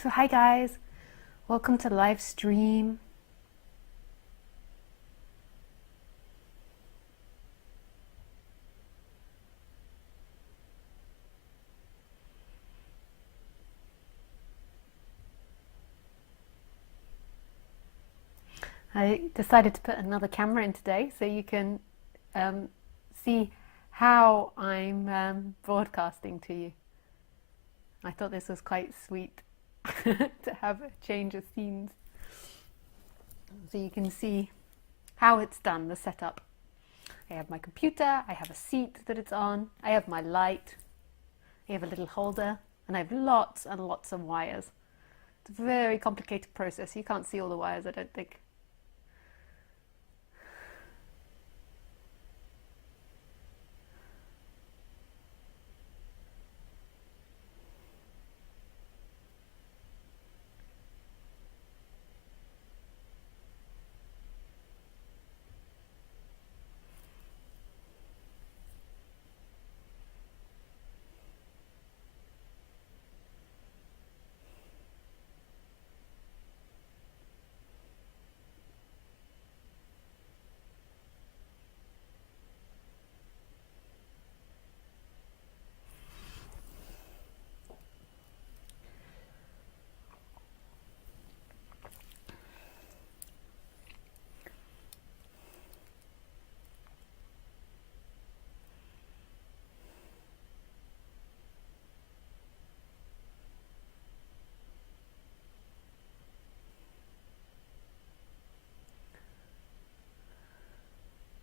So hi guys, welcome to live stream. I decided to put another camera in today so you can see how I'm broadcasting to you. I thought this was quite sweet to have a change of scenes so you can see how it's done, the setup. I have my computer, I have a seat that it's on, I have my light, I have a little holder, and I have lots and lots of wires. It's a very complicated process. You can't see all the wires, I don't think.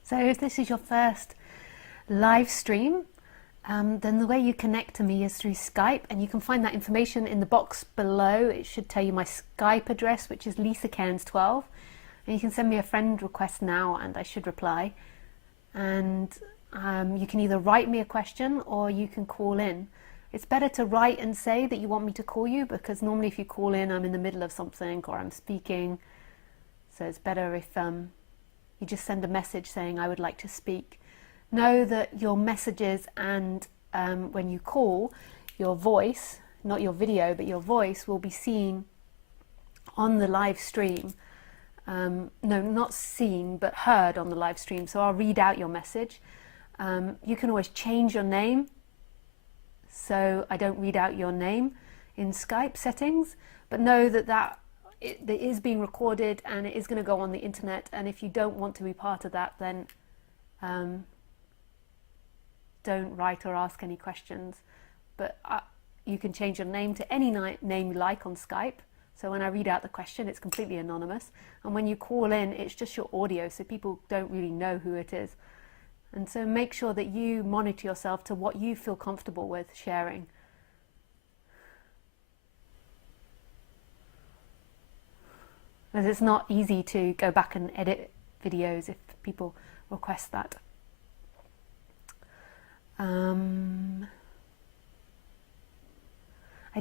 So if this is your first live stream, then the way you connect to me is through Skype, and you can find that information in the box below. It should tell you my Skype address, which is Lisa Cairns 12, and you can send me a friend request now and I should reply. And you can either write me a question or you can call in. It's better to write and say that you want me to call you, because normally if you call in, I'm in the middle of something or I'm speaking. So it's better if you just send a message saying I would like to speak. Know that your messages and when you call, your voice, not your video, but your voice will be seen on the live stream. No, not seen, but heard on the live stream. So I'll read out your message. You can always change your name, so I don't read out your name in Skype settings, but know that it is being recorded and it is going to go on the internet, and if you don't want to be part of that, then don't write or ask any questions. But you can change your name to any name you like on Skype, so when I read out the question it's completely anonymous, and when you call in it's just your audio, so people don't really know who it is. And so make sure that you monitor yourself to what you feel comfortable with sharing. Because it's not easy to go back and edit videos if people request that. I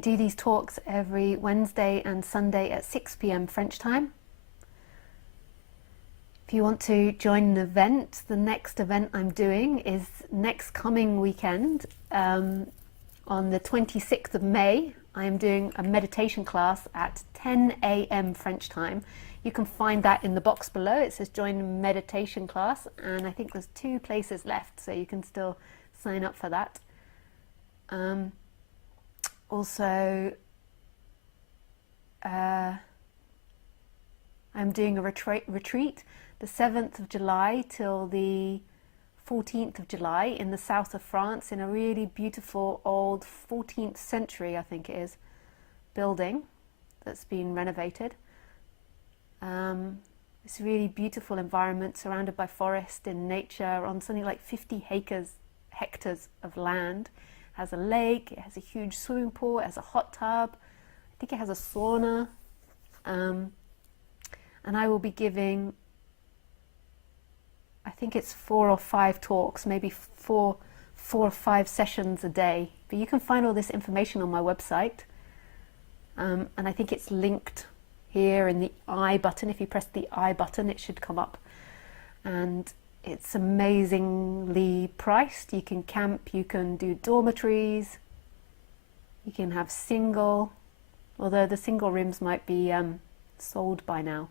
do these talks every Wednesday and Sunday at 6 p.m. French time. If you want to join an event, the next event I'm doing is next coming weekend. On the 26th of May, I am doing a meditation class at 10 a.m. French time. You can find that in the box below. It says join meditation class, and I think there's 2 places left, so you can still sign up for that. Also, I'm doing a retreat the 7th of July till the 14th of July in the south of France, in a really beautiful old 14th century, I think it is, building that's been renovated. It's a really beautiful environment surrounded by forest and nature on something like 50 hectares of land. It has a lake, it has a huge swimming pool, it has a hot tub, I think it has a sauna. And I will be giving, I think it's 4 or 5 talks, maybe four or 5 sessions a day. But you can find all this information on my website. And I think it's linked here in the I button. If you press the I button, it should come up. And it's amazingly priced. You can camp, you can do dormitories, you can have single although the single rooms might be sold by now.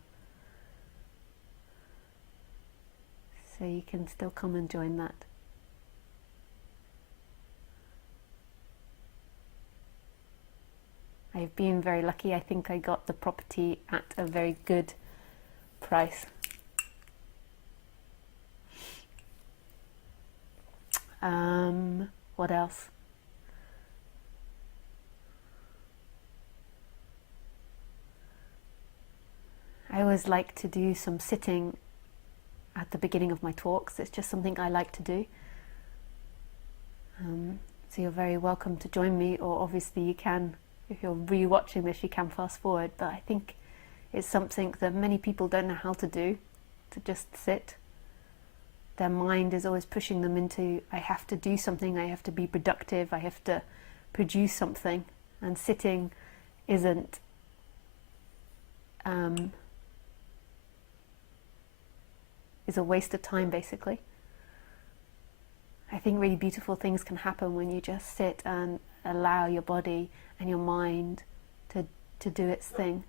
So you can still come and join that. I've been very lucky. I think I got the property at a very good price. What else? I always like to do some sitting at the beginning of my talks. It's just something I like to do. So you're very welcome to join me, or obviously you can, if you're re-watching this, you can fast forward. But I think it's something that many people don't know how to do, to just sit. Their mind is always pushing them into, I have to do something, I have to be productive, I have to produce something. And sitting isn't is a waste of time, basically. I think really beautiful things can happen when you just sit and allow your body and your mind to do its thing.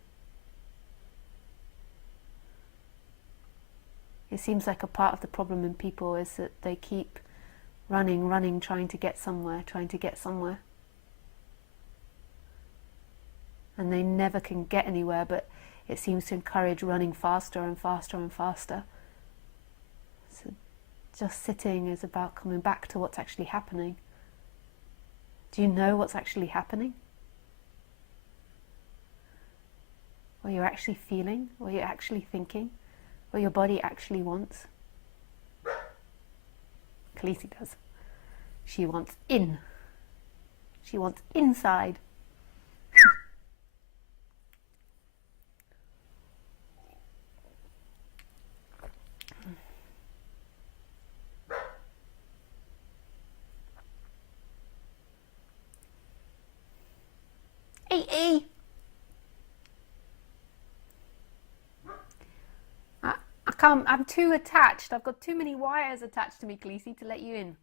It seems like a part of the problem in people is that they keep running, trying to get somewhere. And they never can get anywhere, but it seems to encourage running faster and faster and faster. So just sitting is about coming back to what's actually happening. Do you know what's actually happening? What you're actually feeling, what you're actually thinking, what your body actually wants? Khaleesi does. She wants in. She wants inside. Hey! I can't, I'm too attached. I've got too many wires attached to me, Khaleesi, to let you in.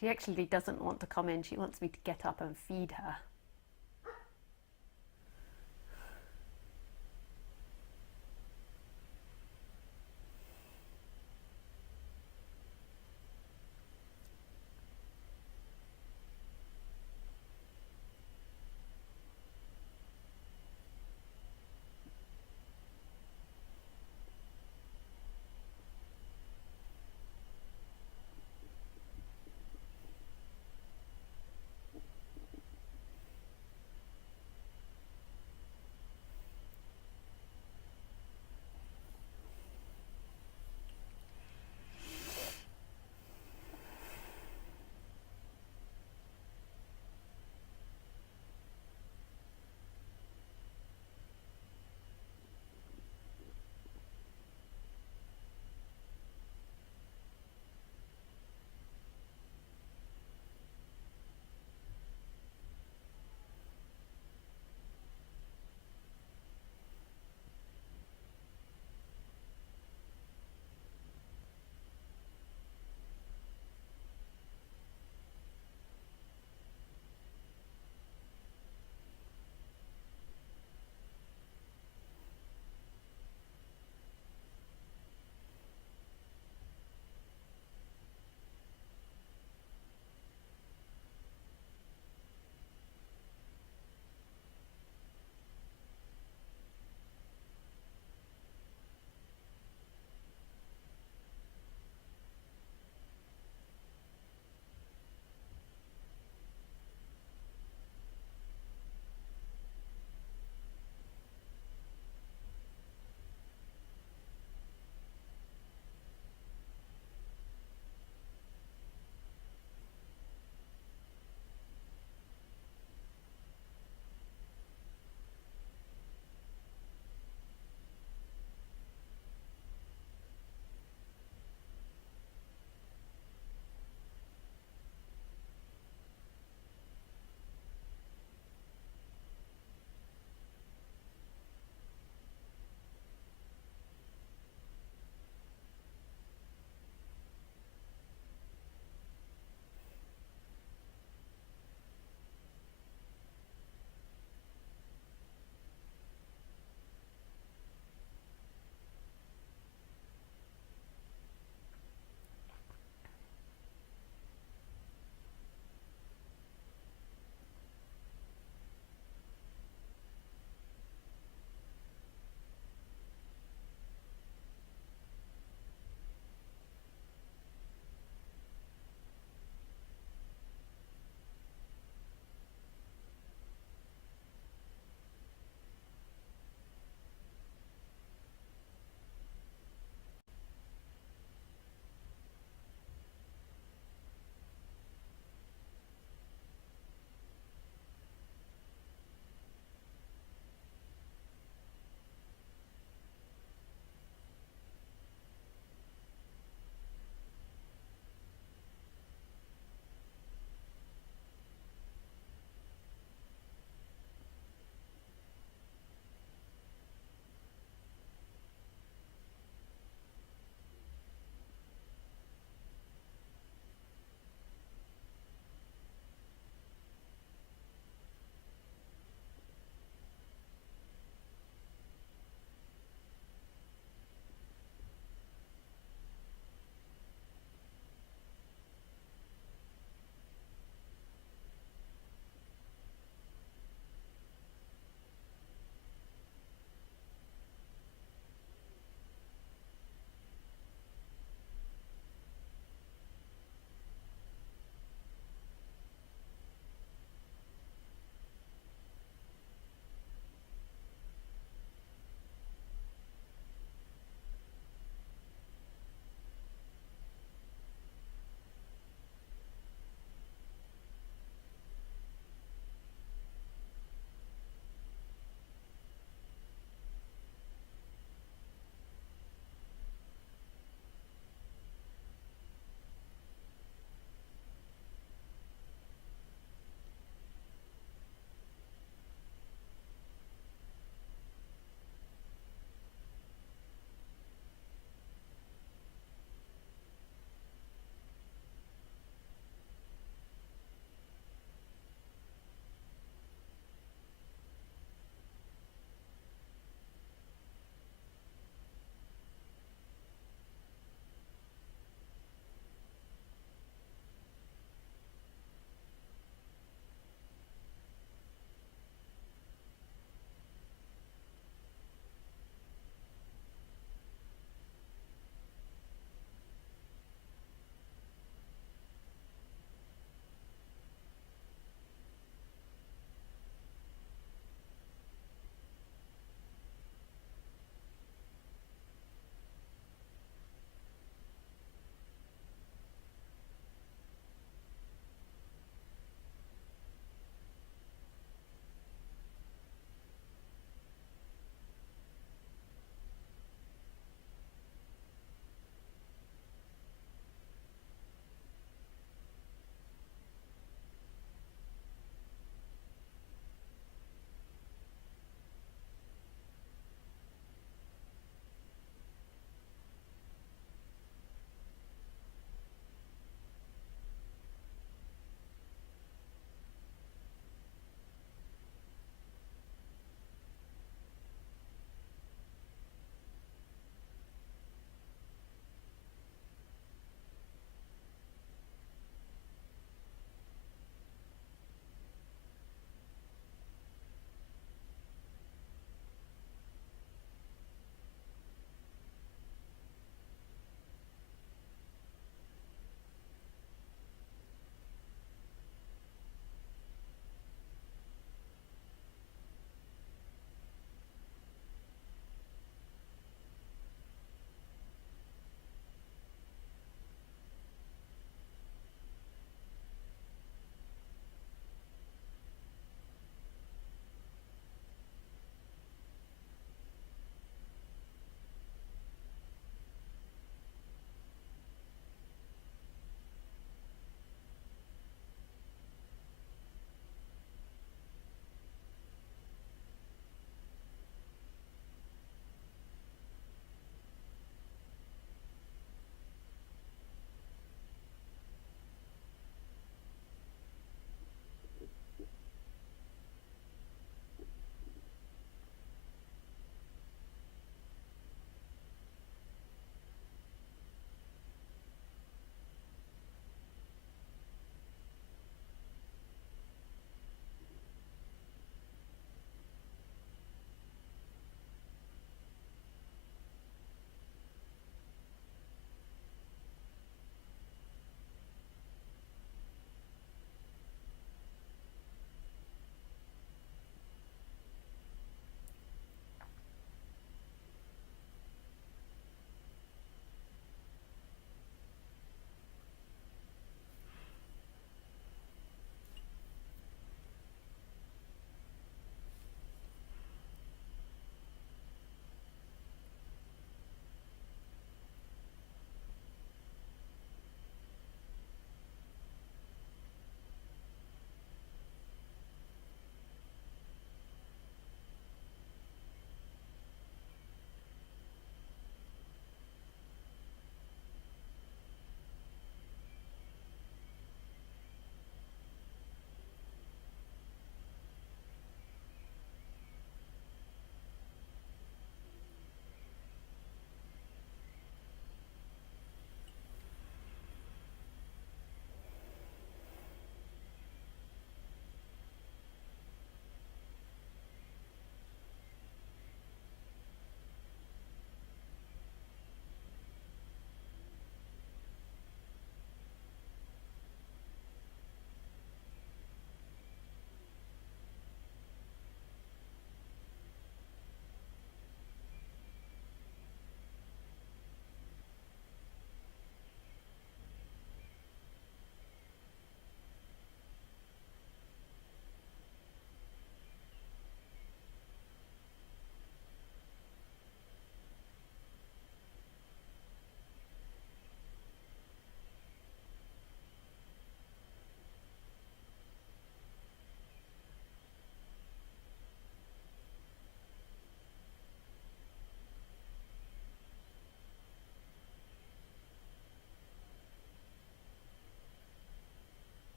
She actually doesn't want to come in. She wants me to get up and feed her.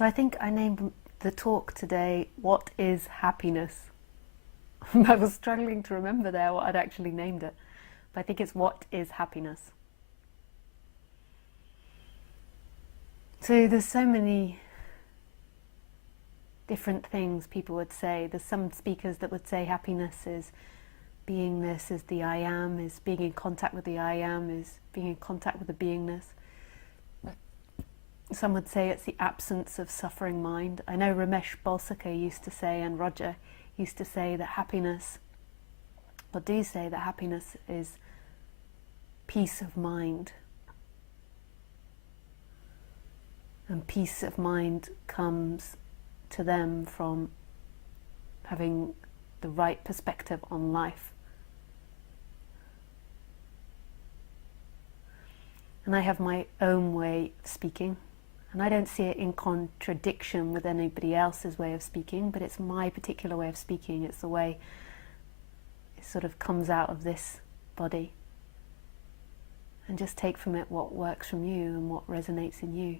So I think I named the talk today, What is Happiness? I was struggling to remember there what I'd actually named it. But I think it's What is Happiness? So there's so many different things people would say. There's some speakers that would say happiness is beingness, is the I am, is being in contact with the I am, is being in contact with the beingness. Some would say it's the absence of suffering mind. I know Ramesh Balsekar used to say, and Roger used to say, that happiness, or do say that happiness is peace of mind. And peace of mind comes to them from having the right perspective on life. And I have my own way of speaking, and I don't see it in contradiction with anybody else's way of speaking, but it's my particular way of speaking. It's the way it sort of comes out of this body. And just take from it what works from you and what resonates in you.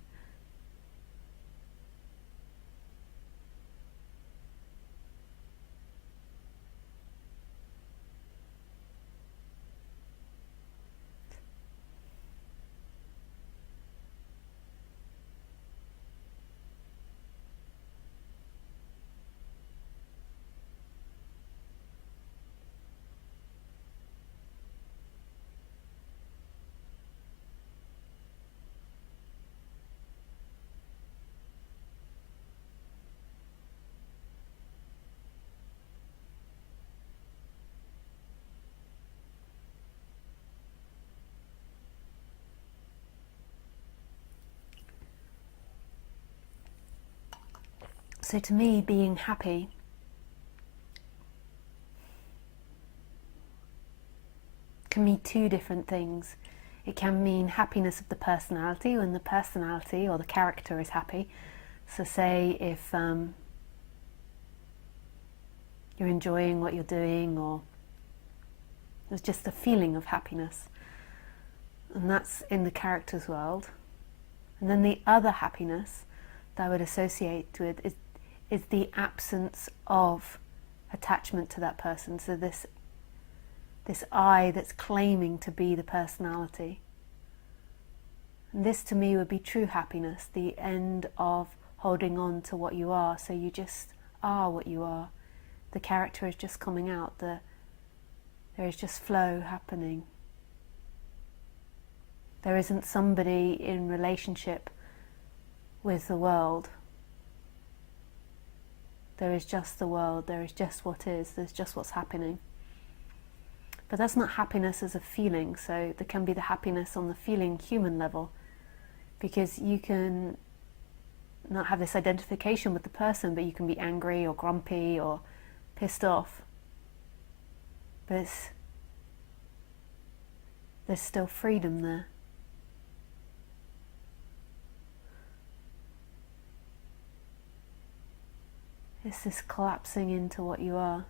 So to me, being happy can mean two different things. It can mean happiness of the personality, when the personality or the character is happy. So say if you're enjoying what you're doing, or there's just a feeling of happiness, and that's in the character's world. And then the other happiness that I would associate with is the absence of attachment to that person. So this I that's claiming to be the personality. And this to me would be true happiness, the end of holding on to what you are. So you just are what you are. The character is just coming out. There is just flow happening. There isn't somebody in relationship with the world. There is just the world. There is just what is. There's just what's happening. But that's not happiness as a feeling. So there can be the happiness on the feeling human level, because you can not have this identification with the person, but you can be angry or grumpy or pissed off. But there's still freedom there. It's this collapsing into what you are.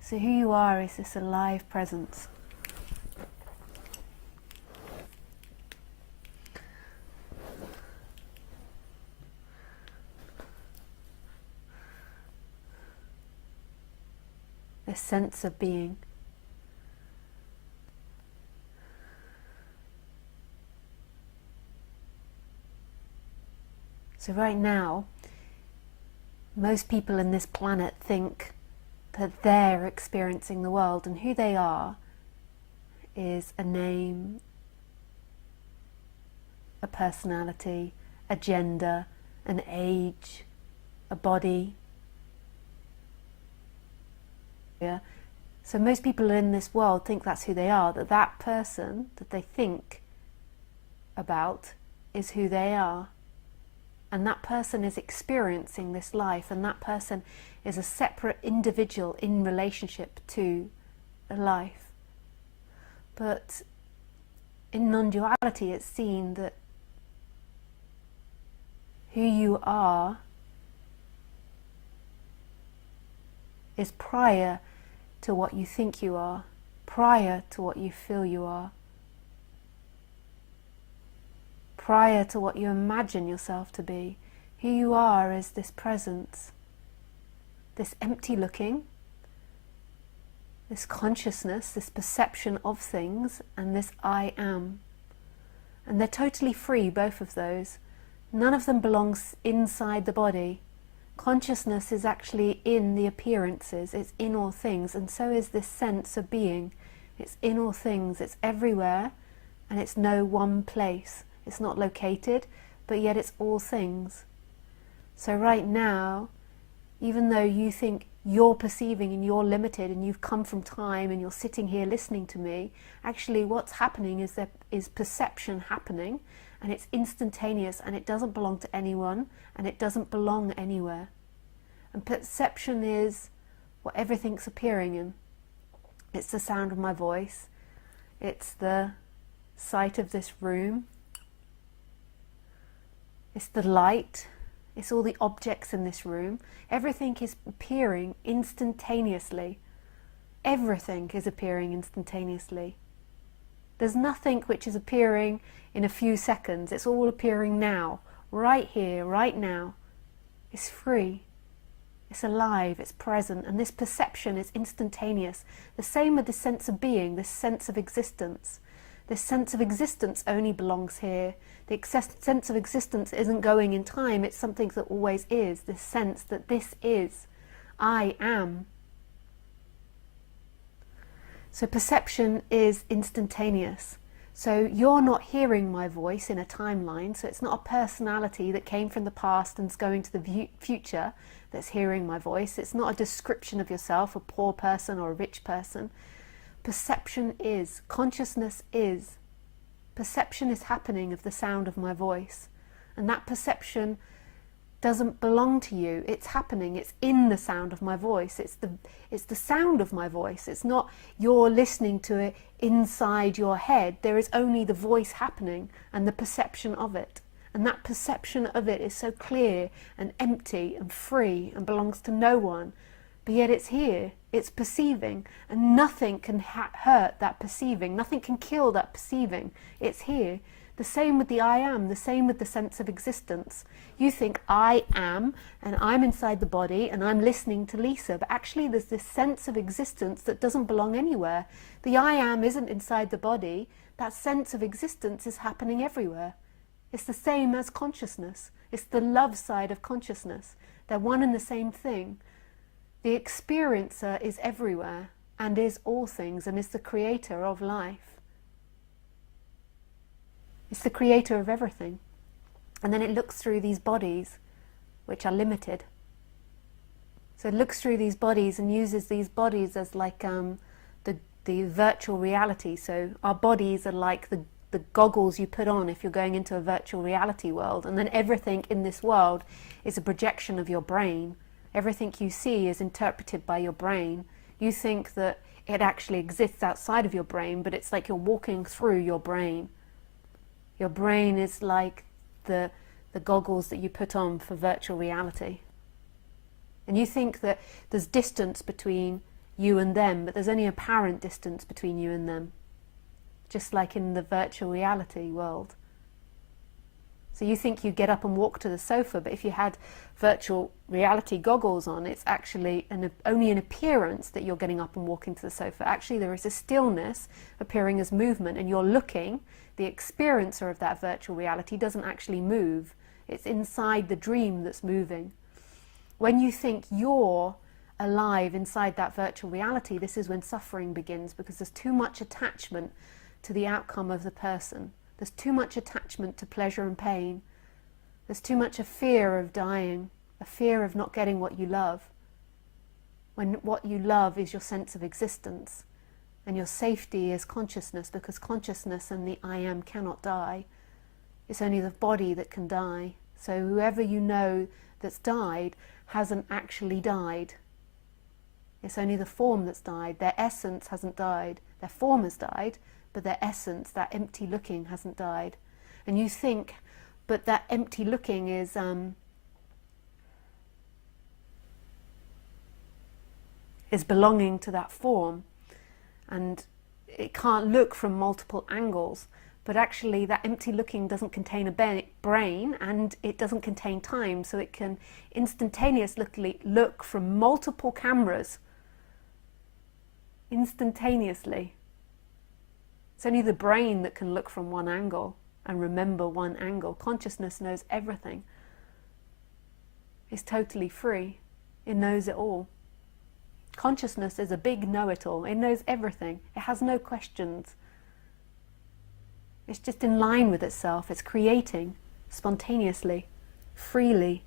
So who you are is this alive presence. This sense of being. So right now, most people in this planet think that they're experiencing the world, and who they are is a name, a personality, a gender, an age, a body. Yeah. So most people in this world think that's who they are, that that person that they think about is who they are. And that person is experiencing this life, and that person is a separate individual in relationship to a life. But in non-duality, it's seen that who you are is prior to what you think you are, prior to what you feel you are, prior to what you imagine yourself to be. Who you are is this presence, this empty looking, this consciousness, this perception of things, and this I am. And they're totally free, both of those. None of them belongs inside the body. Consciousness is actually in the appearances, it's in all things, and so is this sense of being. It's in all things, it's everywhere, and it's no one place. It's not located, but yet it's all things. So right now, even though you think you're perceiving and you're limited and you've come from time and you're sitting here listening to me, actually what's happening is there is perception happening, and it's instantaneous, and it doesn't belong to anyone, and it doesn't belong anywhere. And perception is what everything's appearing in. It's the sound of my voice, it's the sight of this room, it's the light, it's all the objects in this room. Everything is appearing instantaneously. Everything is appearing instantaneously. There's nothing which is appearing in a few seconds. It's all appearing now, right here, right now. It's free. It's alive, it's present, and this perception is instantaneous. The same with the sense of being, this sense of existence. This sense of existence only belongs here. The sense of existence isn't going in time, it's something that always is. This sense that this is, I am. So perception is instantaneous. So you're not hearing my voice in a timeline, so it's not a personality that came from the past and is going to the future that's hearing my voice. It's not a description of yourself, a poor person or a rich person. Perception is, consciousness is. Perception is happening of the sound of my voice. And that perception doesn't belong to you. It's happening. It's in the sound of my voice. It's the sound of my voice. It's not you're listening to it inside your head. There is only the voice happening and the perception of it. And that perception of it is so clear and empty and free and belongs to no one. But yet it's here, it's perceiving, and nothing can hurt that perceiving, nothing can kill that perceiving. It's here. The same with the I am, the same with the sense of existence. You think I am, and I'm inside the body, and I'm listening to Lisa, but actually there's this sense of existence that doesn't belong anywhere. The I am isn't inside the body, that sense of existence is happening everywhere. It's the same as consciousness. It's the love side of consciousness. They're one and the same thing. The experiencer is everywhere and is all things and is the creator of life. It's the creator of everything. And then it looks through these bodies, which are limited. So it looks through these bodies and uses these bodies as like the virtual reality. So our bodies are like the goggles you put on if you're going into a virtual reality world. And then everything in this world is a projection of your brain. Everything you see is interpreted by your brain. You think that it actually exists outside of your brain, but it's like you're walking through your brain. Your brain is like the goggles that you put on for virtual reality. And you think that there's distance between you and them, but there's only apparent distance between you and them. Just like in the virtual reality world. So you think you get up and walk to the sofa, but if you had virtual reality goggles on, it's actually only an appearance that you're getting up and walking to the sofa. Actually, there is a stillness appearing as movement, and you're looking. The experiencer of that virtual reality doesn't actually move. It's inside the dream that's moving. When you think you're alive inside that virtual reality, this is when suffering begins, because there's too much attachment to the outcome of the person. There's too much attachment to pleasure and pain. There's too much a fear of dying, a fear of not getting what you love. When what you love is your sense of existence, and your safety is consciousness, because consciousness and the I am cannot die. It's only the body that can die. So whoever you know that's died hasn't actually died. It's only the form that's died. Their essence hasn't died. Their form has died, but their essence, that empty looking, hasn't died. And you think, but that empty looking is belonging to that form, and it can't look from multiple angles. But actually that empty looking doesn't contain a brain, and it doesn't contain time, so it can instantaneously look from multiple cameras instantaneously. It's only the brain that can look from one angle and remember one angle. Consciousness knows everything. It's totally free. It knows it all. Consciousness is a big know-it-all. It knows everything. It has no questions. It's just in line with itself. It's creating spontaneously, freely.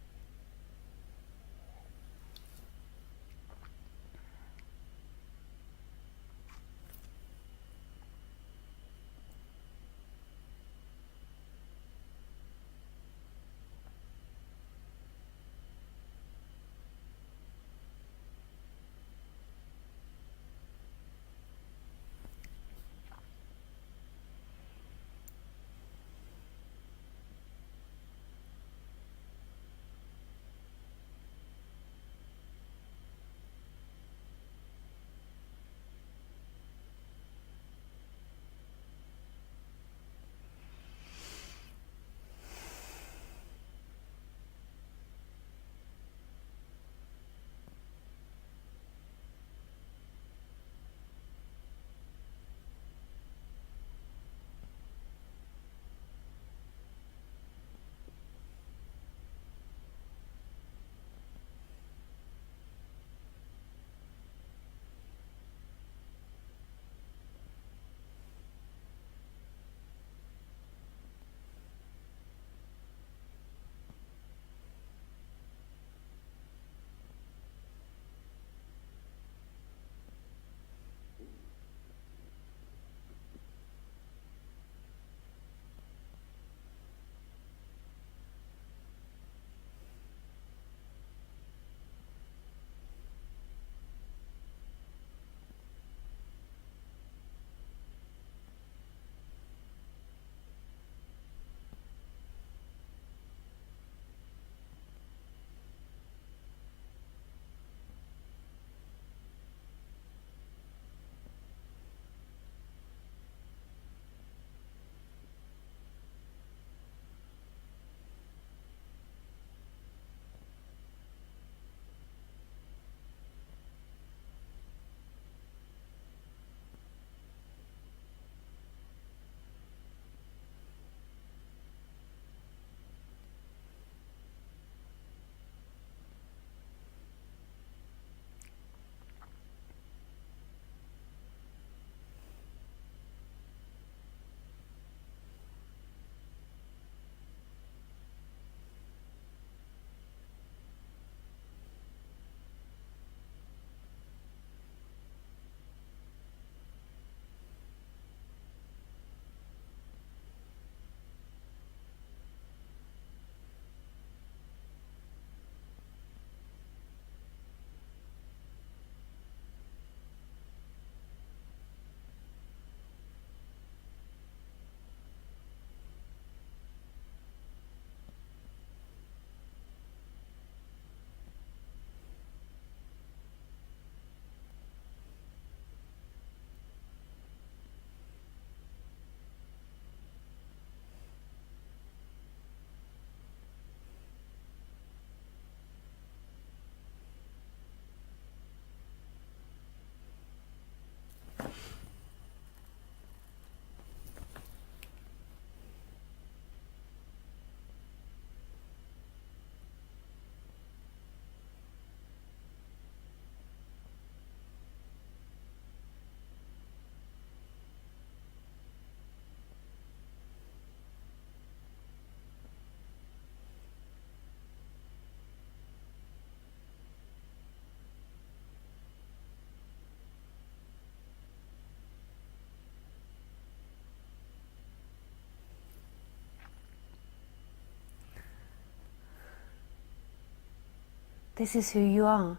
This is who you are.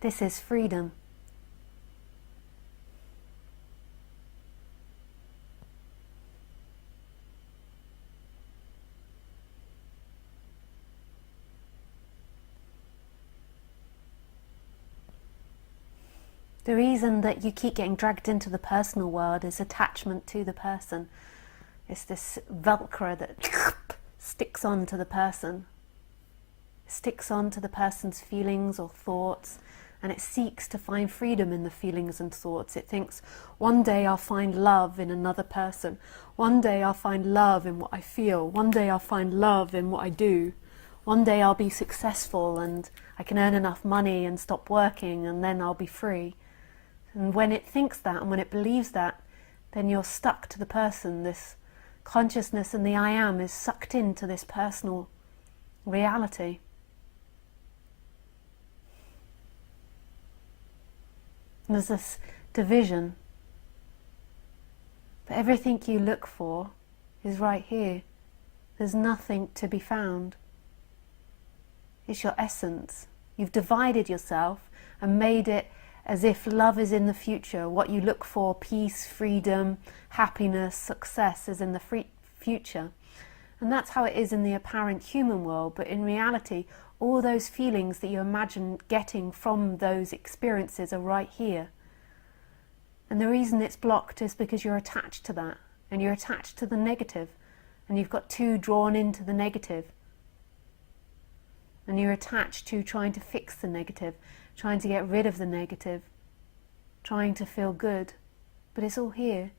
This is freedom. The reason that you keep getting dragged into the personal world is attachment to the person. It's this Velcro that sticks on to the person. It sticks on to the person's feelings or thoughts, and it seeks to find freedom in the feelings and thoughts. It thinks, one day I'll find love in another person. One day I'll find love in what I feel. One day I'll find love in what I do. One day I'll be successful and I can earn enough money and stop working, and then I'll be free. And when it thinks that and when it believes that, then you're stuck to the person. This consciousness and the I am is sucked into this personal reality. And there's this division. But everything you look for is right here. There's nothing to be found. It's your essence. You've divided yourself and made it as if love is in the future. What you look for, peace, freedom, happiness, success, is in the future. And that's how it is in the apparent human world. But in reality, all those feelings that you imagine getting from those experiences are right here. And the reason it's blocked is because you're attached to that. And you're attached to the negative. And you've got two drawn into the negative. And you're attached to trying to fix the negative, trying to get rid of the negative, trying to feel good. But it's all here.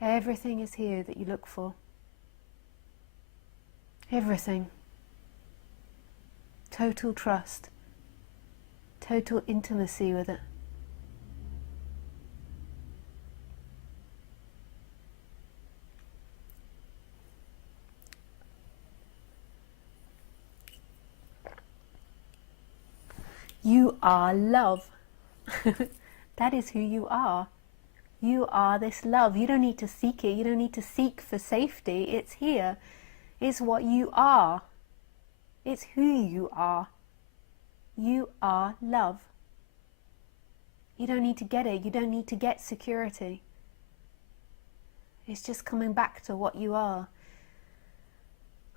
Everything is here that you look for. Everything. Total trust. Total intimacy with it. You are love. That is who you are. You are this love. You don't need to seek it. You don't need to seek for safety. It's here. It's what you are. It's who you are. You are love. You don't need to get it. You don't need to get security. It's just coming back to what you are.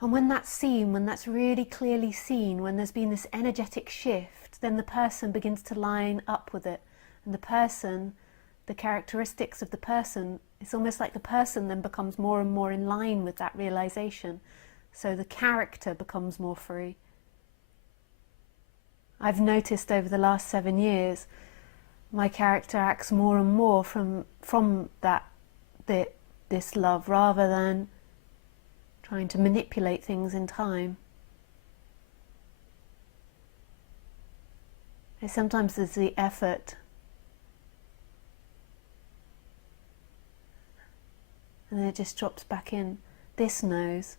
And when that's seen, when that's really clearly seen, when there's been this energetic shift, then the person begins to line up with it. And the person, the characteristics of the person, it's almost like the person then becomes more and more in line with that realization. So the character becomes more free. I've noticed over the last 7 years, my character acts more and more from this love, rather than trying to manipulate things in time. And sometimes there's the effort, and then it just drops back in. This knows,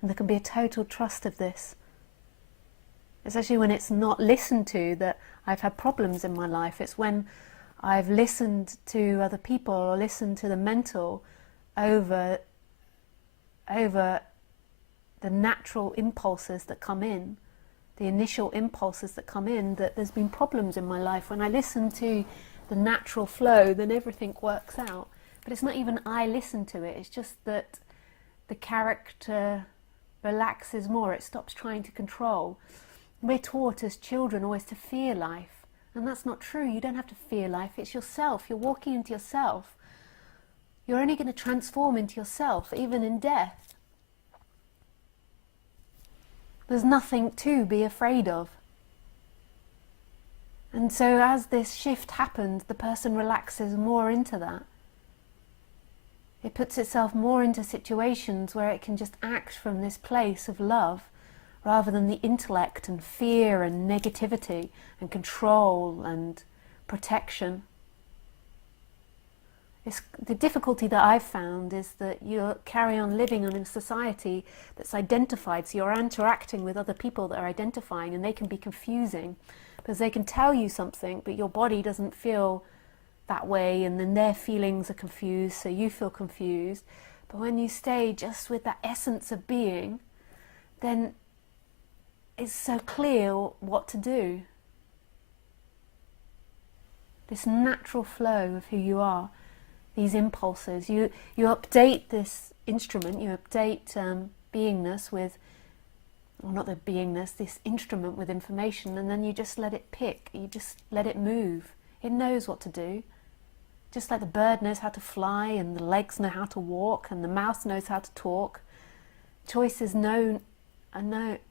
and there can be a total trust of this. Especially when it's not listened to that I've had problems in my life. It's when I've listened to other people or listened to the mental over the natural impulses that come in, the initial impulses that come in, that there's been problems in my life. When I listen to the natural flow, then everything works out. But it's not even I listen to it, it's just that the character relaxes more, it stops trying to control. We're taught as children always to fear life, and that's not true. You don't have to fear life, it's yourself. You're walking into yourself. You're only going to transform into yourself, even in death. There's nothing to be afraid of. And so as this shift happens, the person relaxes more into that. It puts itself more into situations where it can just act from this place of love, rather than the intellect and fear and negativity and control and protection. The difficulty that I've found is that you carry on living in a society that's identified, so you're interacting with other people that are identifying, and they can be confusing because they can tell you something but your body doesn't feel that way, and then their feelings are confused, so you feel confused. But when you stay just with that essence of being, then it's so clear what to do. This natural flow of who you are. These impulses, you update this instrument, you update beingness with, or not the beingness, this instrument with information, and then you just let it pick, you just let it move. It knows what to do. Just like the bird knows how to fly, and the legs know how to walk, and the mouse knows how to talk. Choices know,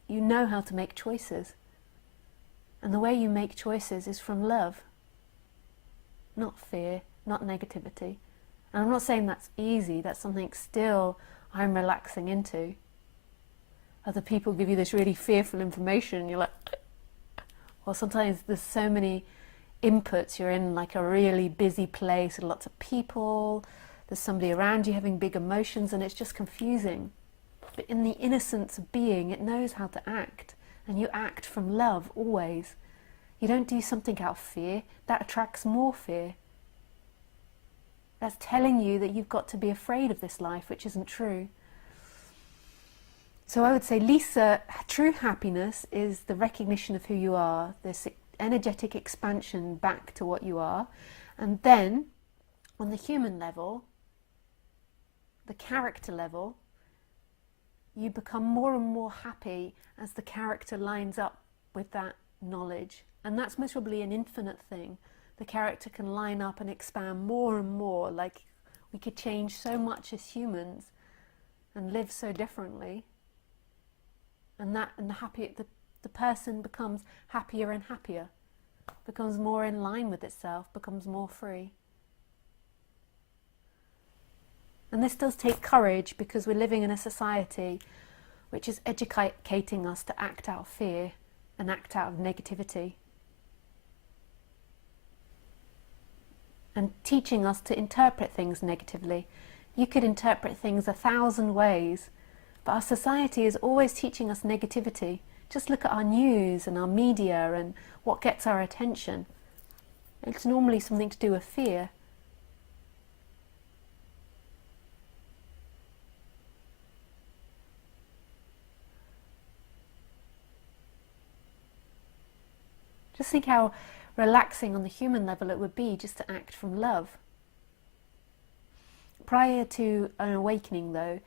you know how to make choices. And the way you make choices is from love, not fear, not negativity. And I'm not saying that's easy, that's something still I'm relaxing into. Other people give you this really fearful information, and you're like, well, sometimes there's so many inputs, you're in like a really busy place with lots of people, there's somebody around you having big emotions, and it's just confusing. But in the innocence of being, it knows how to act, and you act from love always. You don't do something out of fear. That attracts more fear. That's telling you that you've got to be afraid of this life, which isn't true. So I would say, Lisa, true happiness is the recognition of who you are, this energetic expansion back to what you are. And then, on the human level, the character level, you become more and more happy as the character lines up with that knowledge. And that's most probably an infinite thing. The character can line up and expand more and more, like we could change so much as humans and live so differently. And the person becomes happier and happier, becomes more in line with itself, becomes more free. And this does take courage, because we're living in a society which is educating us to act out of fear and act out of negativity, and teaching us to interpret things negatively. You could interpret things 1,000 ways, but our society is always teaching us negativity. Just look at our news and our media and what gets our attention. It's normally something to do with fear. Just think how relaxing on the human level it would be just to act from love. Prior to an awakening, though,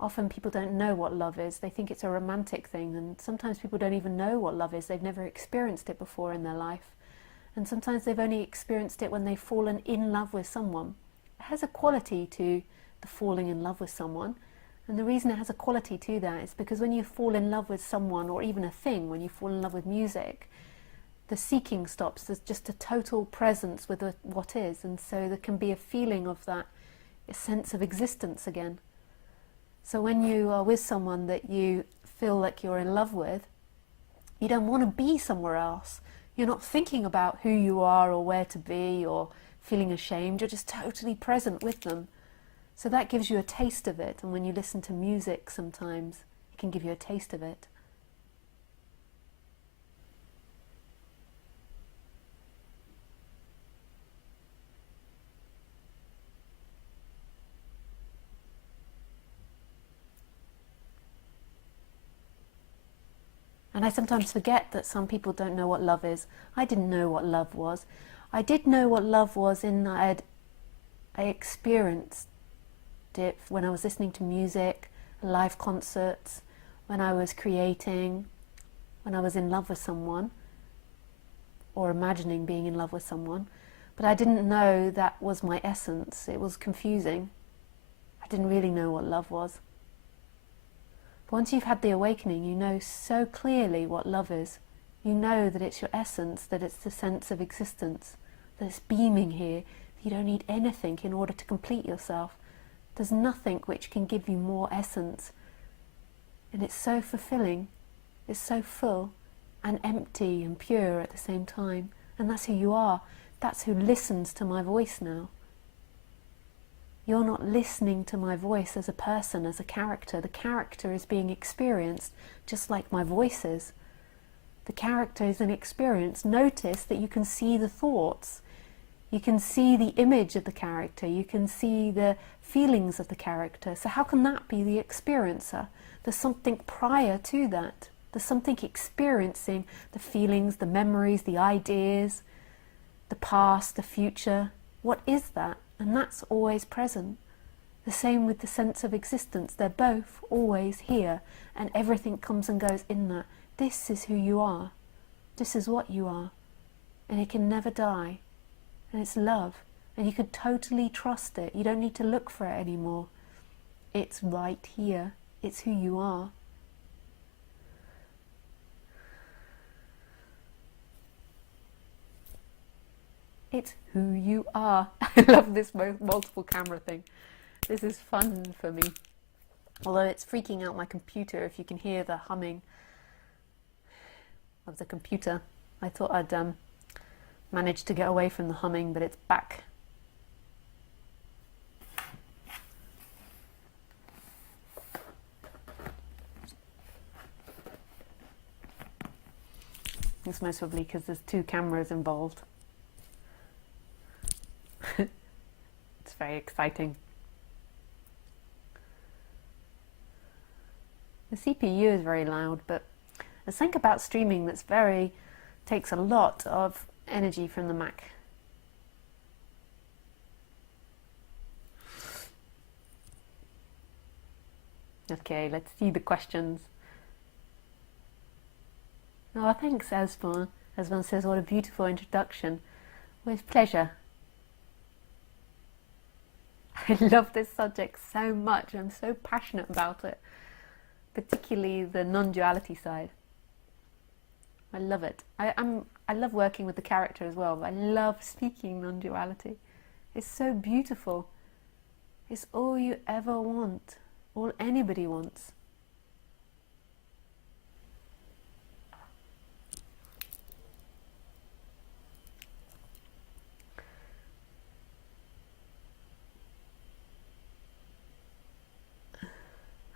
often people don't know what love is. They think it's a romantic thing, and sometimes people don't even know what love is. They've never experienced it before in their life. And sometimes they've only experienced it when they've fallen in love with someone. It has a quality to the falling in love with someone. And the reason it has a quality to that is because when you fall in love with someone, or even a thing, when you fall in love with music, the seeking stops. There's just a total presence with what is, and so there can be a feeling of that, a sense of existence again. So when you are with someone that you feel like you're in love with, you don't want to be somewhere else. You're not thinking about who you are or where to be or feeling ashamed. You're just totally present with them. So that gives you a taste of it, and when you listen to music sometimes, it can give you a taste of it. And I sometimes forget that some people don't know what love is. I didn't know what love was. I did know what love was in that I experienced it when I was listening to music, live concerts, when I was creating, when I was in love with someone, or imagining being in love with someone. But I didn't know that was my essence. It was confusing. I didn't really know what love was. But once you've had the awakening, you know so clearly what love is. You know that it's your essence, that it's the sense of existence, that it's beaming here. You don't need anything in order to complete yourself. There's nothing which can give you more essence. And it's so fulfilling, it's so full and empty and pure at the same time. And that's who you are. That's who listens to my voice now. You're not listening to my voice as a person, as a character. The character is being experienced just like my voice is. The character is an experience. Notice that you can see the thoughts. You can see the image of the character. You can see the feelings of the character. So how can that be the experiencer? There's something prior to that. There's something experiencing the feelings, the memories, the ideas, the past, the future. What is that? And that's always present. The same with the sense of existence. They're both always here, and everything comes and goes in that. This is who you are. This is what you are. And it can never die. and it's love. And you can totally trust it. You don't need to look for it anymore. It's right here. It's who you are. It's who you are. I love this multiple camera thing. This is fun for me. Although it's freaking out my computer if you can hear the humming of the computer. I thought I'd managed to get away from the humming, but it's back. It's most probably because there's 2 cameras involved. It's very exciting. The CPU is very loud, but there's something about streaming that's takes a lot of energy from the Mac. Okay, let's see the questions. Oh, thanks, Asvan. Asvan says, what a beautiful introduction. With pleasure. I love this subject so much. I'm so passionate about it. Particularly the non-duality side. I love it. I love working with the character as well, but I love speaking non-duality. It's so beautiful. It's all you ever want. All anybody wants.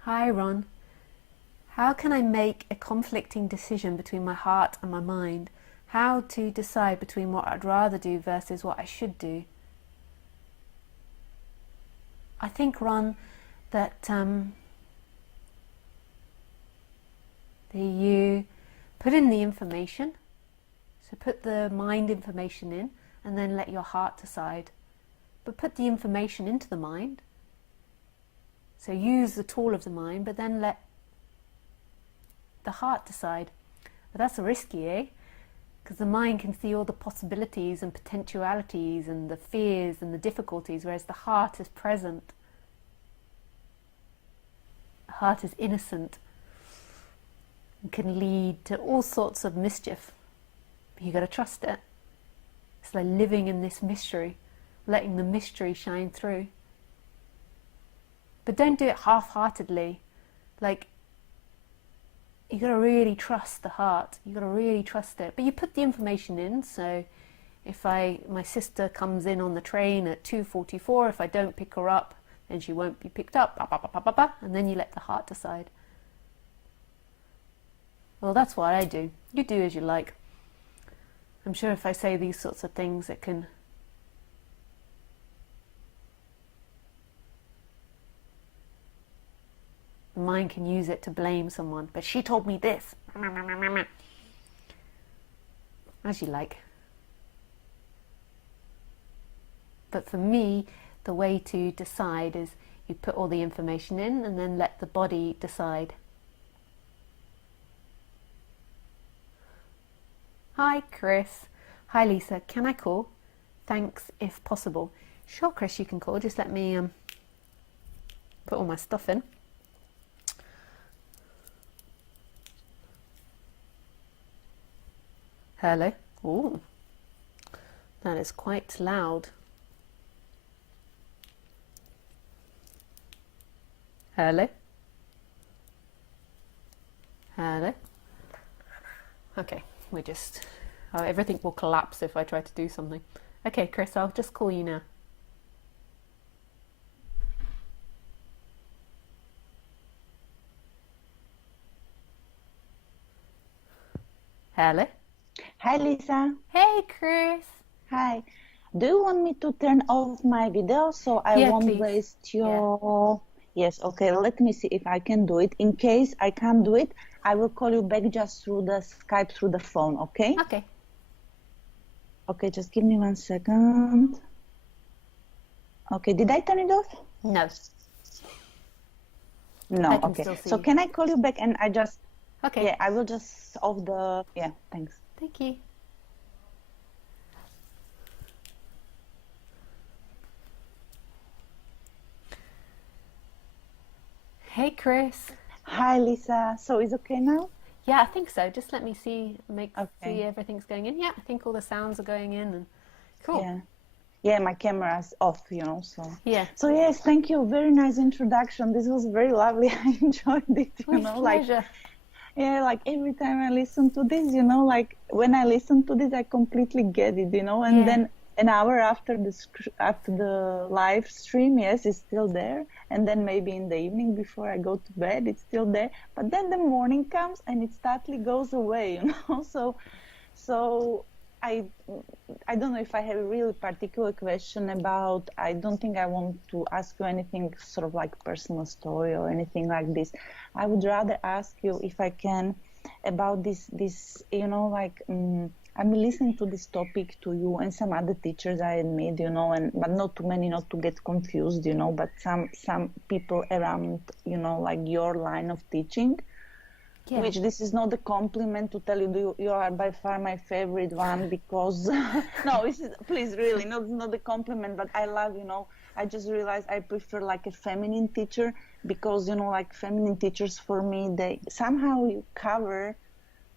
Hi, Ron. How can I make a conflicting decision between my heart and my mind? How to decide between what I'd rather do versus what I should do? I think, Ron, that you put in the information. So put the mind information in and then let your heart decide. But put the information into the mind. So use the tool of the mind, but then let the heart decide. But that's risky, eh? Because the mind can see all the possibilities and potentialities and the fears and the difficulties, whereas the heart is present. The heart is innocent and can lead to all sorts of mischief. But you got to trust it. It's like living in this mystery, letting the mystery shine through. But don't do it half-heartedly. Like, you got to really trust the heart. You got to really trust it. But you put the information in. So if my sister comes in on the train at 2:44, if I don't pick her up, then she won't be picked up. And then you let the heart decide. Well, that's what I do. You do as you like. I'm sure if I say these sorts of things, it can the mind can use it to blame someone. But she told me this. As you like. But for me, the way to decide is you put all the information in and then let the body decide. Hi, Chris. Hi, Lisa. Can I call? Thanks, if possible. Sure, Chris, you can call. Just let me put all my stuff in. Hello. Ooh, that is quite loud. Hello. Hello. Okay, we're just... everything will collapse if I try to do something. Okay, Chris, I'll just call you now. Hello. Hi, Lisa. Hey, Chris. Hi. Do you want me to turn off my video so I won't please. waste your... Yes, okay, let me see if I can do it. In case I can't do it, I will call you back just through the Skype, through the phone, okay? Okay. Okay, just give me 1 second. Okay, did I turn it off? No. No, okay. So can I call you back and I just... Okay. Yeah, I will just off the... Yeah, thanks. Thank you. Hey, Chris. Hi, Lisa. So is okay now? Yeah, I think so. Just let me see Okay. everything's going in. Yeah, I think all the sounds are going in and cool. Yeah. Yeah, my camera's off, so. Yeah, So yes, thank you. Very nice introduction. This was very lovely. I enjoyed it, with like pleasure. yeah, like every time I listen to this, like when I listen to this, I completely get it, and Yeah, then an hour after after the live stream, yes, it's still there, and then maybe in the evening before I go to bed, it's still there, but then the morning comes and it suddenly goes away, so I I don't know if I have a really particular question about. I don't think I want to ask you anything sort of like personal story or anything like this. I would rather ask you if I can about this like I'm listening to this topic to you and some other teachers I admit, and but not too many, not to get confused, but some people around, like your line of teaching, yeah, which this is not a compliment to tell you you are by far my favorite one because no, this is please really not a compliment, but I love, I just realized I prefer like a feminine teacher because, like feminine teachers for me, they somehow you cover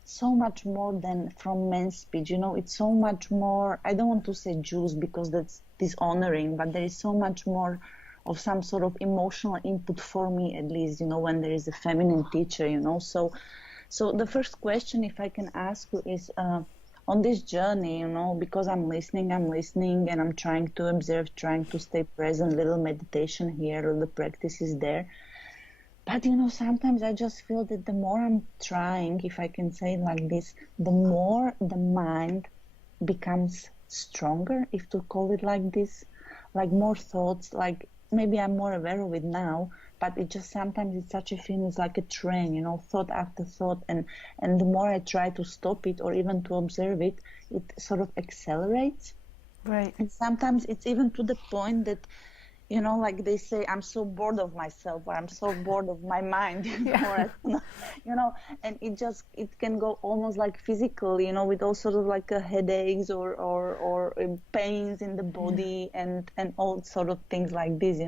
so much more than from men's speech, it's so much more. I don't want to say juice because that's dishonoring, but there is so much more of some sort of emotional input for me, at least, when there is a feminine teacher, so the first question, if I can ask you, is on this journey, because I'm listening and I'm trying to observe, trying to stay present, little meditation here, little practices there, but sometimes I just feel that the more I'm trying, if I can say it like this, the more the mind becomes stronger, if to call it like this, like more thoughts, like maybe I'm more aware of it now, but it just sometimes it's such a feeling, it's like a train, thought after thought, and the more I try to stop it or even to observe it, it sort of accelerates. right. And sometimes it's even to the point that like they say, I'm so bored of myself, or I'm so bored of my mind, Yeah, or and it can go almost like physical, with all sort of like headaches or pains in the body and all sort of things like this,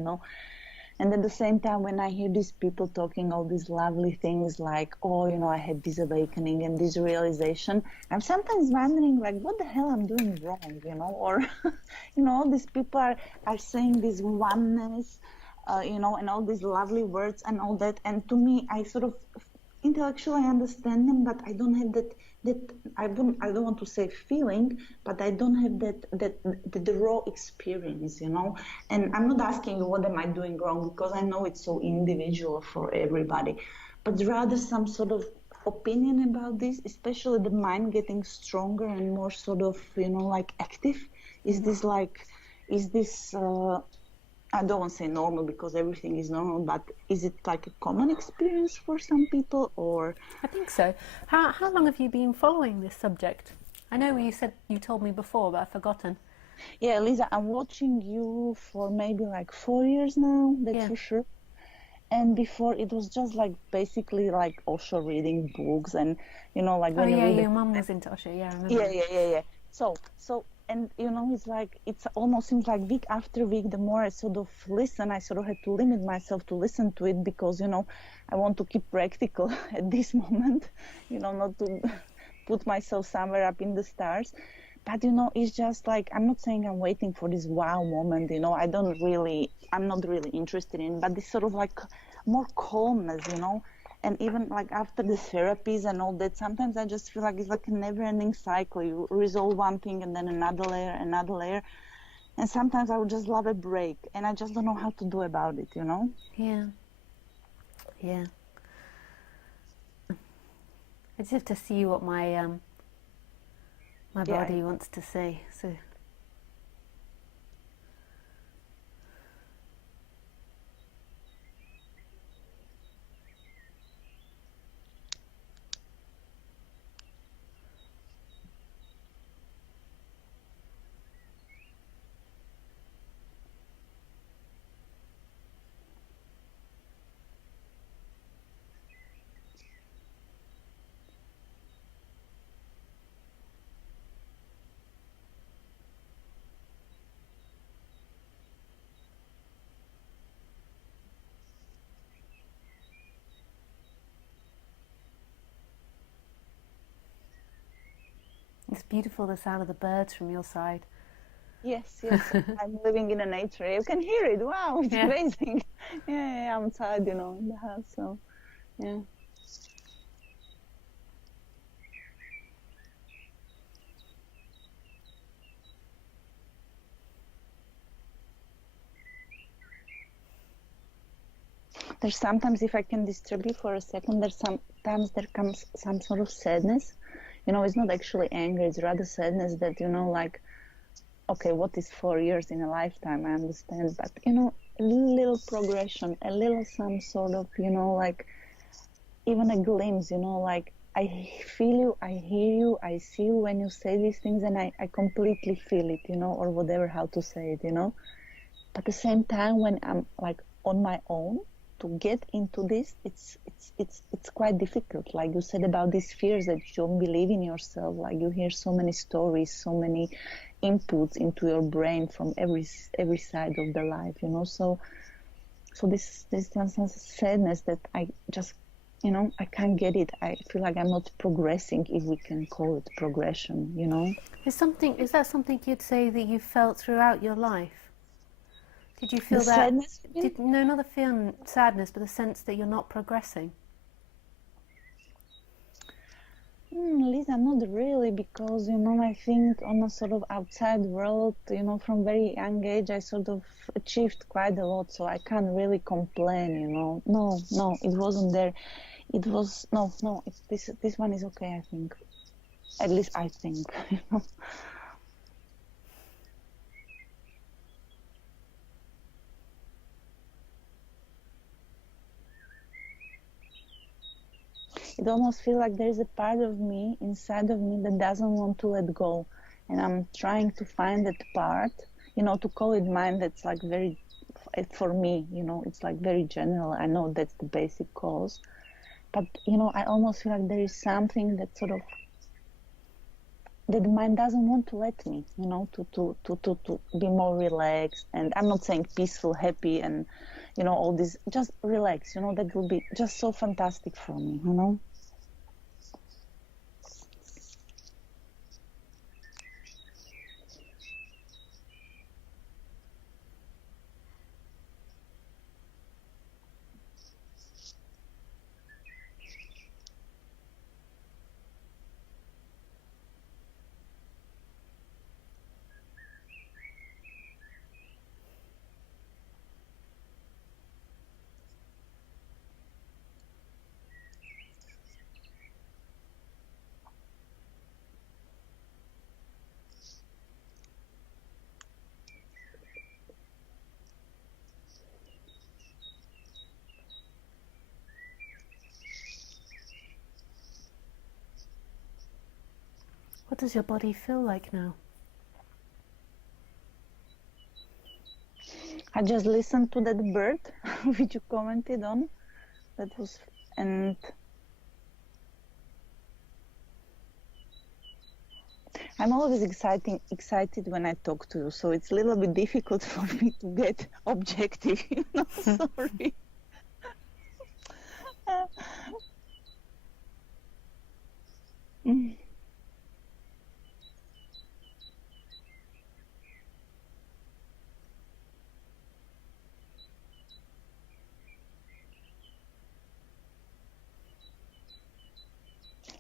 And at the same time, when I hear these people talking all these lovely things like, oh, I had this awakening and this realization, I'm sometimes wondering, like, what the hell I'm doing wrong, or, all these people are saying this oneness, and all these lovely words and all that. And to me, I sort of intellectually I understand them, but I don't have that I don't want to say feeling, but I don't have the raw experience, And I'm not asking you what am I doing wrong because I know it's so individual for everybody, but rather some sort of opinion about this, especially the mind getting stronger and more sort of, like active. Is this I don't want to say normal because everything is normal, but is it like a common experience for some people or? I think so. How long have you been following this subject? I know you told me before, but I've forgotten. Yeah, Lisa, I'm watching you for maybe like 4 years now, that's Yeah. for sure. And before it was just like basically like also reading books and like Oh when you yeah, read your mum was into Osho. Yeah, I remember yeah, now. yeah, yeah, yeah. So, and it's like it's almost seems like week after week, the more I sort of listen, I sort of had to limit myself to listen to it because, I want to keep practical at this moment, not to put myself somewhere up in the stars. But, it's just like, I'm not saying I'm waiting for this wow moment, I'm not really interested in, but this sort of like more calmness, and even like after the therapies and all that, sometimes I just feel like it's like a never-ending cycle. You resolve one thing and then another layer, and sometimes I would just love a break, and I just don't know how to do about it. Yeah, yeah. I just have to see what my Yeah. body wants to say. So It's beautiful, the sound of the birds from your side. Yes, yes. I'm living in a nature. You can hear it. Wow, it's Yeah. amazing. Yeah, I'm outside, in the house. So, yeah. There's sometimes, if I can disturb you for a second, there's sometimes there comes some sort of sadness. It's not actually anger, it's rather sadness that, like, okay, what is 4 years in a lifetime? I understand, but, a little progression, a little some sort of, like, even a glimpse, like, I feel you, I hear you, I see you when you say these things, and I completely feel it, or whatever, how to say it, But at the same time, when I'm like on my own, to get into this, it's quite difficult. Like you said about these fears that you don't believe in yourself. Like you hear so many stories, so many inputs into your brain from every side of the life, So this sadness that I just, I can't get it. I feel like I'm not progressing, if we can call it progression. Is that something you'd say that you felt throughout your life? Did you The feel that? sadness, you mean? No, not the feeling sadness, but the sense that you're not progressing. Lisa, not really, because, I think on a sort of outside world, from very young age, I sort of achieved quite a lot, so I can't really complain. No, it wasn't there. It was, no, this one is okay, I think. At least I think, It almost feels like there's a part of me, inside of me, that doesn't want to let go. And I'm trying to find that part, to call it mine, that's like very, for me, it's like very general. I know that's the basic cause. But, I almost feel like there is something that sort of, that the mind doesn't want to let me, to be more relaxed. And I'm not saying peaceful, happy, and, all this, just relax, that will be just so fantastic for me. What does your body feel like now? I just listened to that bird, which you commented on. That was, and I'm always excited when I talk to you, so it's a little bit difficult for me to get objective. Sorry.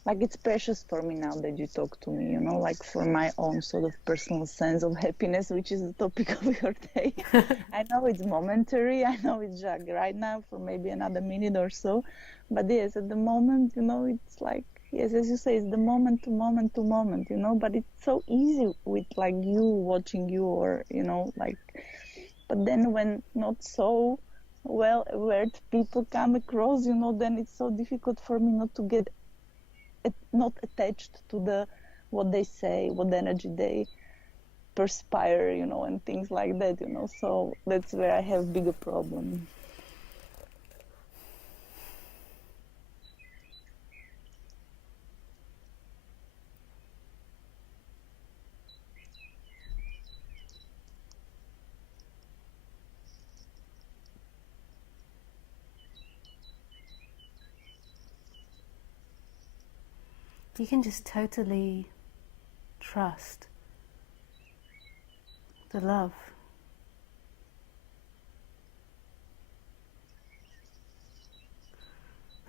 Like, it's precious for me now that you talk to me, like for my own sort of personal sense of happiness, which is the topic of your day. I know it's momentary. I know it's just right now for maybe another minute or so. But yes, at the moment, it's like, yes, as you say, it's the moment to moment to moment, but it's so easy with like you watching you, or, like, but then when not so well aware people come across, then it's so difficult for me not to get not attached to what they say, what energy they perspire, and things like that, so that's where I have bigger problem. You can just totally trust, the love.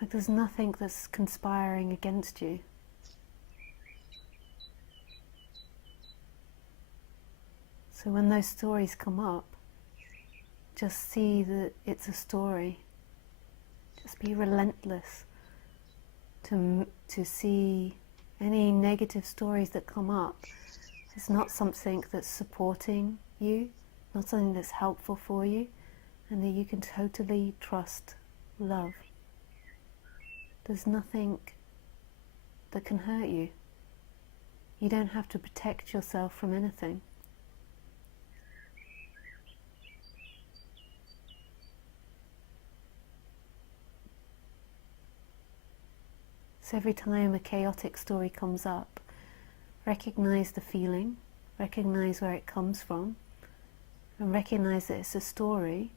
Like there's nothing that's conspiring against you. So when those stories come up, just see that it's a story. Just be relentless to see any negative stories that come up. It's not something that's supporting you, not something that's helpful for you, and that you can totally trust love. There's nothing that can hurt you. You don't have to protect yourself from anything. So every time a chaotic story comes up, recognize the feeling, recognize where it comes from, and recognize that it's a story.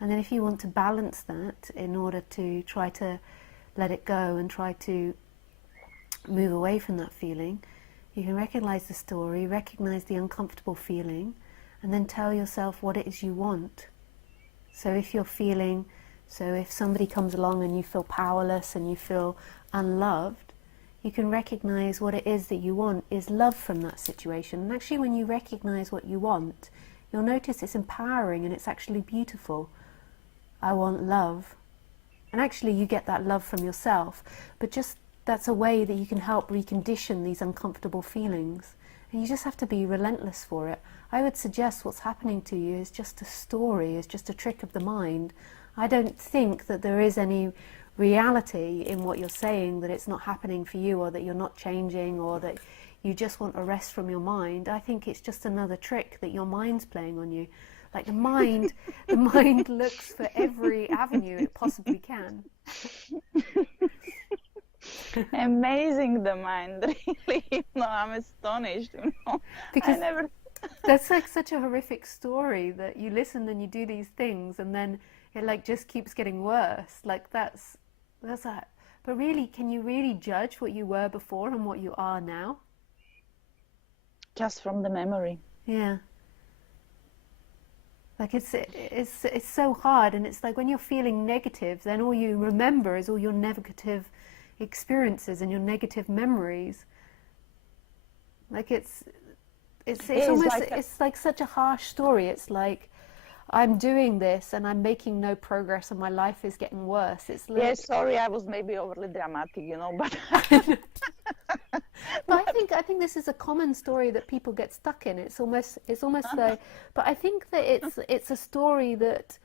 And then if you want to balance that in order to try to let it go and try to move away from that feeling, you can recognize the story, recognize the uncomfortable feeling, and then tell yourself what it is you want. So if somebody comes along and you feel powerless and you feel unloved, you can recognize what it is that you want is love from that situation. And actually when you recognize what you want, you'll notice it's empowering and it's actually beautiful. I want love. And actually you get that love from yourself, but just that's a way that you can help recondition these uncomfortable feelings. And you just have to be relentless for it. I would suggest what's happening to you is just a story, is just a trick of the mind. I don't think that there is any reality in what you're saying, that it's not happening for you, or that you're not changing, or that you just want a rest from your mind. I think it's just another trick that your mind's playing on you. Like the mind looks for every avenue it possibly can. Amazing, the mind, really. I'm astonished, Because I never... that's like such a horrific story that you listen and you do these things and then it like just keeps getting worse. Like that's that. But really, can you really judge what you were before and what you are now? Just from the memory. Yeah. Like it's so hard, and it's like when you're feeling negative, then all you remember is all your negative experiences and your negative memories. Like it's almost like it's like such a harsh story. It's like I'm doing this and I'm making no progress and my life is getting worse. It's like, yeah, sorry, I was maybe overly dramatic, but but I think this is a common story that people get stuck in. It's almost like, but I think that it's a story that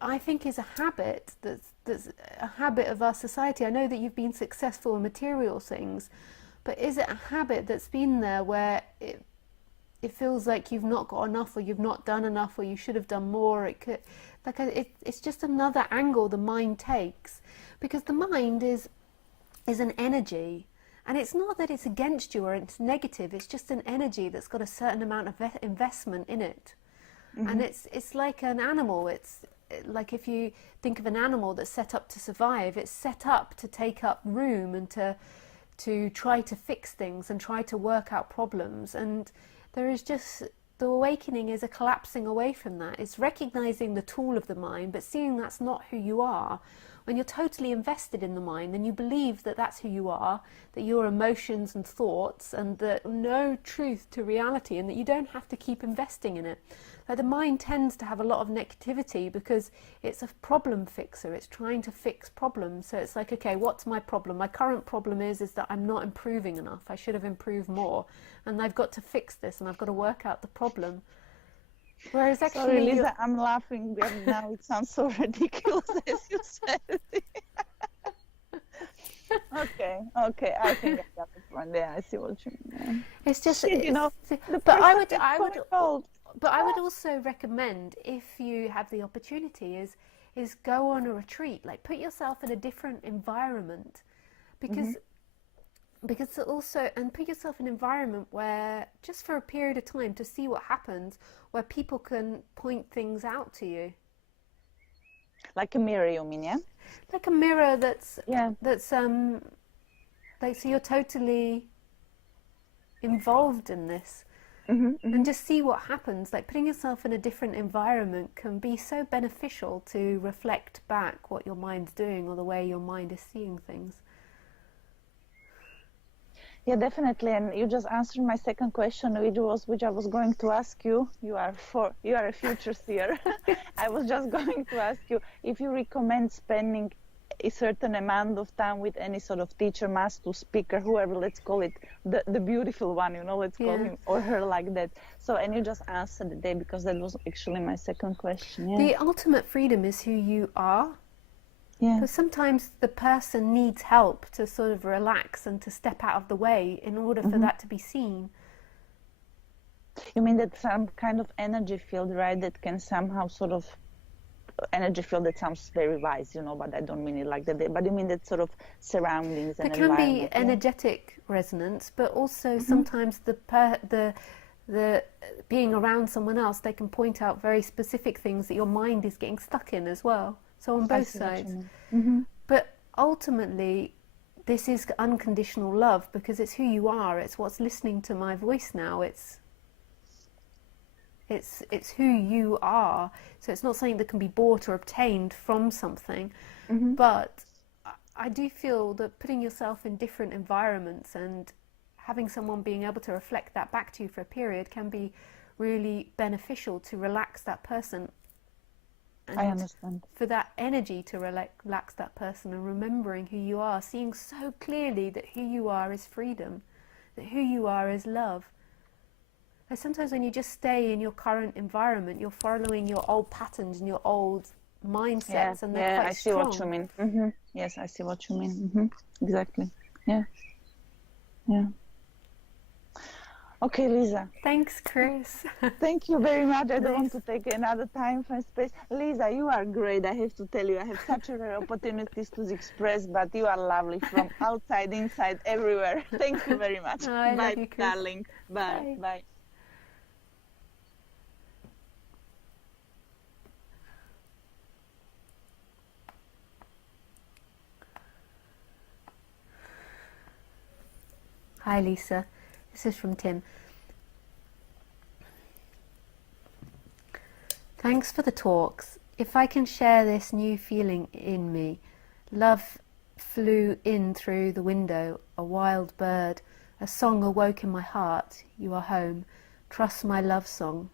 I think is a habit that's a habit of our society. I know that you've been successful in material things, but is it a habit that's been there where it feels like you've not got enough, or you've not done enough, or you should have done more? It's just another angle the mind takes, because the mind is an energy, and it's not that it's against you or it's negative. It's just an energy that's got a certain amount of investment in it. Mm-hmm. And it's like an animal. It's like if you think of an animal that's set up to survive, it's set up to take up room and to try to fix things and try to work out problems. And there is just, the awakening is a collapsing away from that. It's recognizing the tool of the mind, but seeing that's not who you are. When you're totally invested in the mind, then you believe that that's who you are, that your emotions and thoughts, and that no truth to reality, and that you don't have to keep investing in it. Like the mind tends to have a lot of negativity because it's a problem fixer. It's trying to fix problems. So it's like, okay, what's my problem? My current problem is that I'm not improving enough. I should have improved more, and I've got to fix this, and I've got to work out the problem. Whereas actually, sorry, Lisa, I'm laughing now. It sounds so ridiculous as you said it. Okay, I think I got the point. Yeah, I see what you mean. It's just, Shit, but I would also recommend, if you have the opportunity, is go on a retreat. Like put yourself in a different environment, because also, and put yourself in an environment where, just for a period of time, to see what happens, where people can point things out to you. Like a mirror, you mean? Yeah. Like a mirror that's like, so you're totally involved in this. And just see what happens. Like putting yourself in a different environment can be so beneficial to reflect back what your mind's doing or the way your mind is seeing things. Yeah, definitely. And you just answered my second question, which I was going to ask you. You are a future seer. I was just going to ask you if you recommend spending a certain amount of time with any sort of teacher, master, speaker, whoever, let's call it the beautiful one, let's call him or her like that. So, and you just answered it there because that was actually my second question. Yeah. The ultimate freedom is who you are. Yeah. Because sometimes the person needs help to sort of relax and to step out of the way in order for that to be seen. You mean that some kind of energy field, right, that can somehow sort of energy field, that sounds very wise, but I don't mean it like that. But you mean that sort of surroundings and there can environment? be energetic resonance, but also sometimes the being around someone else, they can point out very specific things that your mind is getting stuck in as well. So on both sides. But ultimately, this is unconditional love because it's who you are. It's what's listening to my voice now. It's who you are. So it's not something that can be bought or obtained from something. But I do feel that putting yourself in different environments and having someone being able to reflect that back to you for a period can be really beneficial to relax that person. And I understand. for that energy to relax that person and remembering who you are, seeing so clearly that who you are is freedom, that who you are is love. And sometimes when you just stay in your current environment, you're following your old patterns and your old mindsets, and they're quite strong. I see what you mean. Yes, I see what you mean. Exactly. Yeah. Okay, Lisa. Thanks, Chris. Thank you very much. I don't want to take another time from space. Lisa, you are great. I have to tell you, I have such rare opportunities to express, but you are lovely from outside, inside, everywhere. Thank you very much. I Bye, love you, Chris. darling. Bye. Bye. Hi, Lisa. This is from Tim. Thanks for the talks. If I can share this new feeling in me, love flew in through the window, a wild bird, a song awoke in my heart, you are home, trust my love song.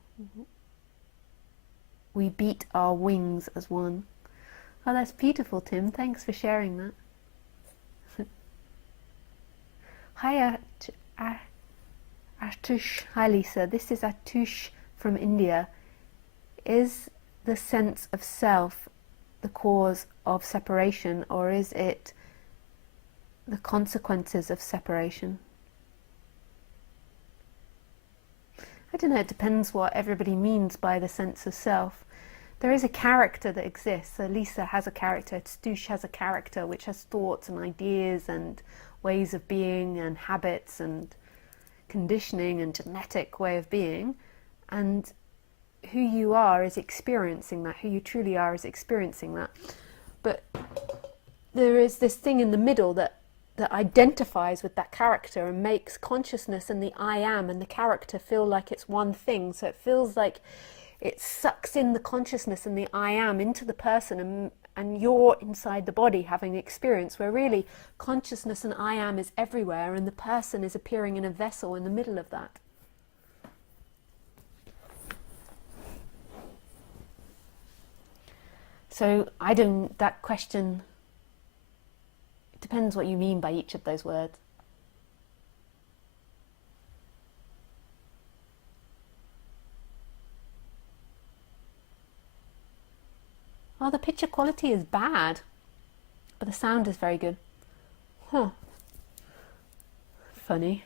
We beat our wings as one. Oh, that's beautiful, Tim. Thanks for sharing that. Hi, Atush. Hi, Lisa. This is Atush from India. Is the sense of self the cause of separation, or is it the consequences of separation? I don't know, it depends what everybody means by the sense of self. There is a character that exists. So Lisa has a character, Atush has a character which has thoughts and ideas and ways of being and habits and conditioning and genetic way of being, and who you are is experiencing that. Who you truly are is experiencing that. But there is this thing in the middle that identifies with that character and makes consciousness and the I am and the character feel like it's one thing. So it feels like it sucks in the consciousness and the I am into the person, and you're inside the body having the experience, where really consciousness and I am is everywhere, and the person is appearing in a vessel in the middle of that. So that question, it depends what you mean by each of those words. Oh, the picture quality is bad, but the sound is very good. Huh. Funny.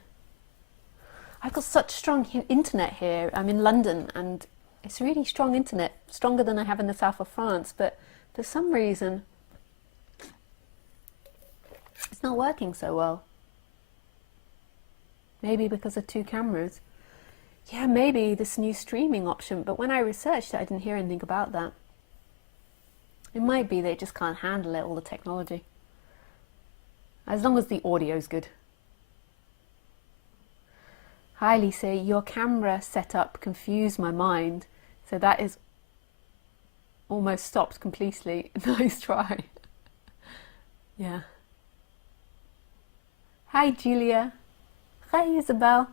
I've got such strong internet here. I'm in London and it's really strong internet, stronger than I have in the south of France, but for some reason it's not working so well. Maybe because of 2 cameras. Yeah, maybe this new streaming option, but when I researched it, I didn't hear anything about that. It might be they just can't handle it, all the technology. As long as the audio's good. Hi Lisa, your camera setup confused my mind, so that is almost stopped completely. Nice try. Yeah. Hi Julia. Hi Isabel.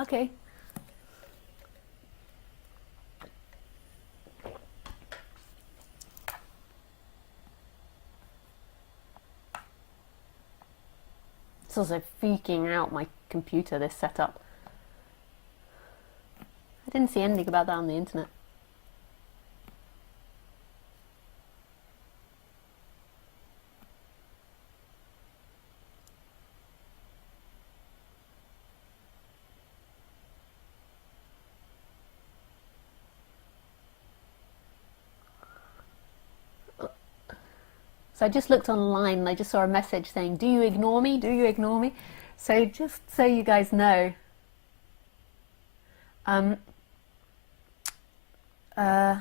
Okay. It's also freaking out my computer, this setup. I didn't see anything about that on the internet. So I just looked online and I just saw a message saying, do you ignore me? Do you ignore me? So just so you guys know, um, uh,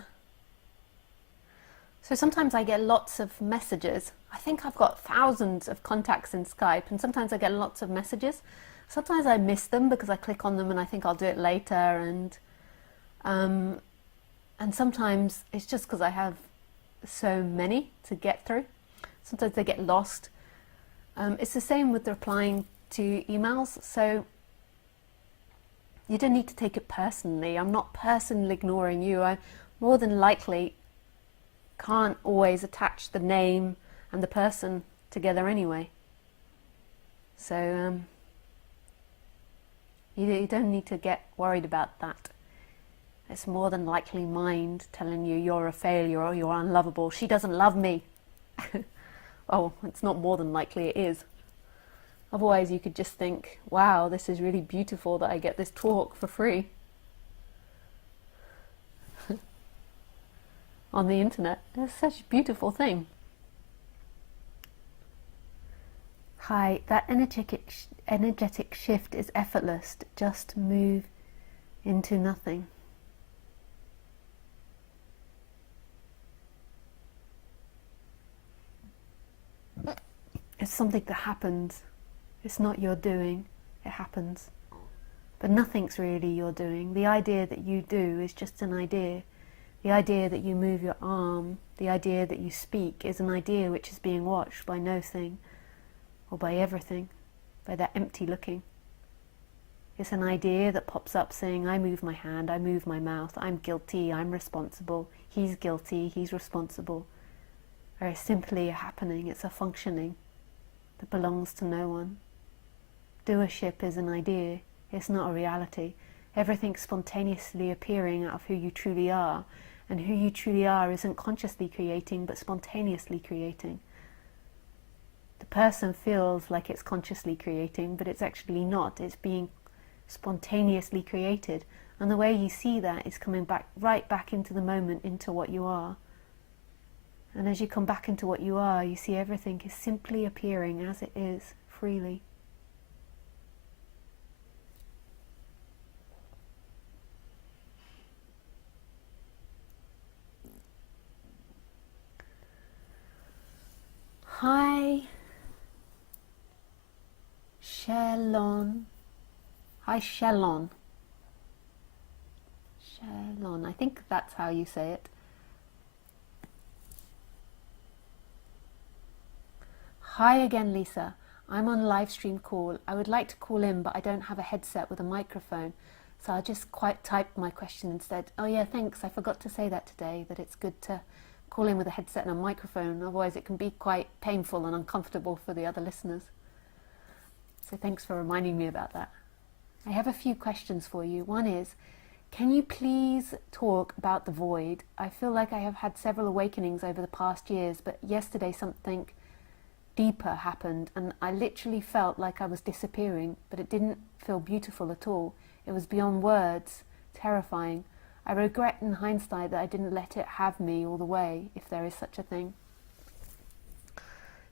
so sometimes I get lots of messages. I think I've got thousands of contacts in Skype, and sometimes I get lots of messages. Sometimes I miss them because I click on them and I think I'll do it later, um, and sometimes it's just because I have so many to get through. Sometimes they get lost. It's the same with replying to emails, so you don't need to take it personally. I'm not personally ignoring you. I more than likely can't always attach the name and the person together anyway. So you don't need to get worried about that. It's more than likely mind telling you you're a failure or you're unlovable. She doesn't love me. Oh, it's not more than likely, it is. Otherwise you could just think, wow, this is really beautiful that I get this talk for free on the internet. It's such a beautiful thing. Hi, that energetic shift is effortless. Just move into nothing. It's something that happens. It's not your doing, it happens. But nothing's really your doing. The idea that you do is just an idea. The idea that you move your arm, the idea that you speak is an idea which is being watched by no thing, or by everything, by that empty looking. It's an idea that pops up saying, I move my hand, I move my mouth, I'm guilty, I'm responsible, he's guilty, he's responsible. Or it's simply a happening, it's a functioning that belongs to no one. Doership is an idea, it's not a reality. Everything's spontaneously appearing out of who you truly are, and who you truly are isn't consciously creating but spontaneously creating. The person feels like it's consciously creating, but it's actually not. It's being spontaneously created, and the way you see that is coming back, right back into the moment, into what you are. And as you come back into what you are, you see everything is simply appearing as it is, freely. Hi, Shellon. Hi, Shellon. Shellon, I think that's how you say it. Hi again, Lisa. I'm on live stream call. I would like to call in, but I don't have a headset with a microphone, so I'll just type my question instead. Oh yeah, thanks. I forgot to say that today, that it's good to call in with a headset and a microphone, otherwise it can be quite painful and uncomfortable for the other listeners. So thanks for reminding me about that. I have a few questions for you. One is, can you please talk about the void? I feel like I have had several awakenings over the past years, but yesterday something deeper happened and I literally felt like I was disappearing, but it didn't feel beautiful at all. It was beyond words terrifying. I regret in hindsight that I didn't let it have me all the way, if there is such a thing.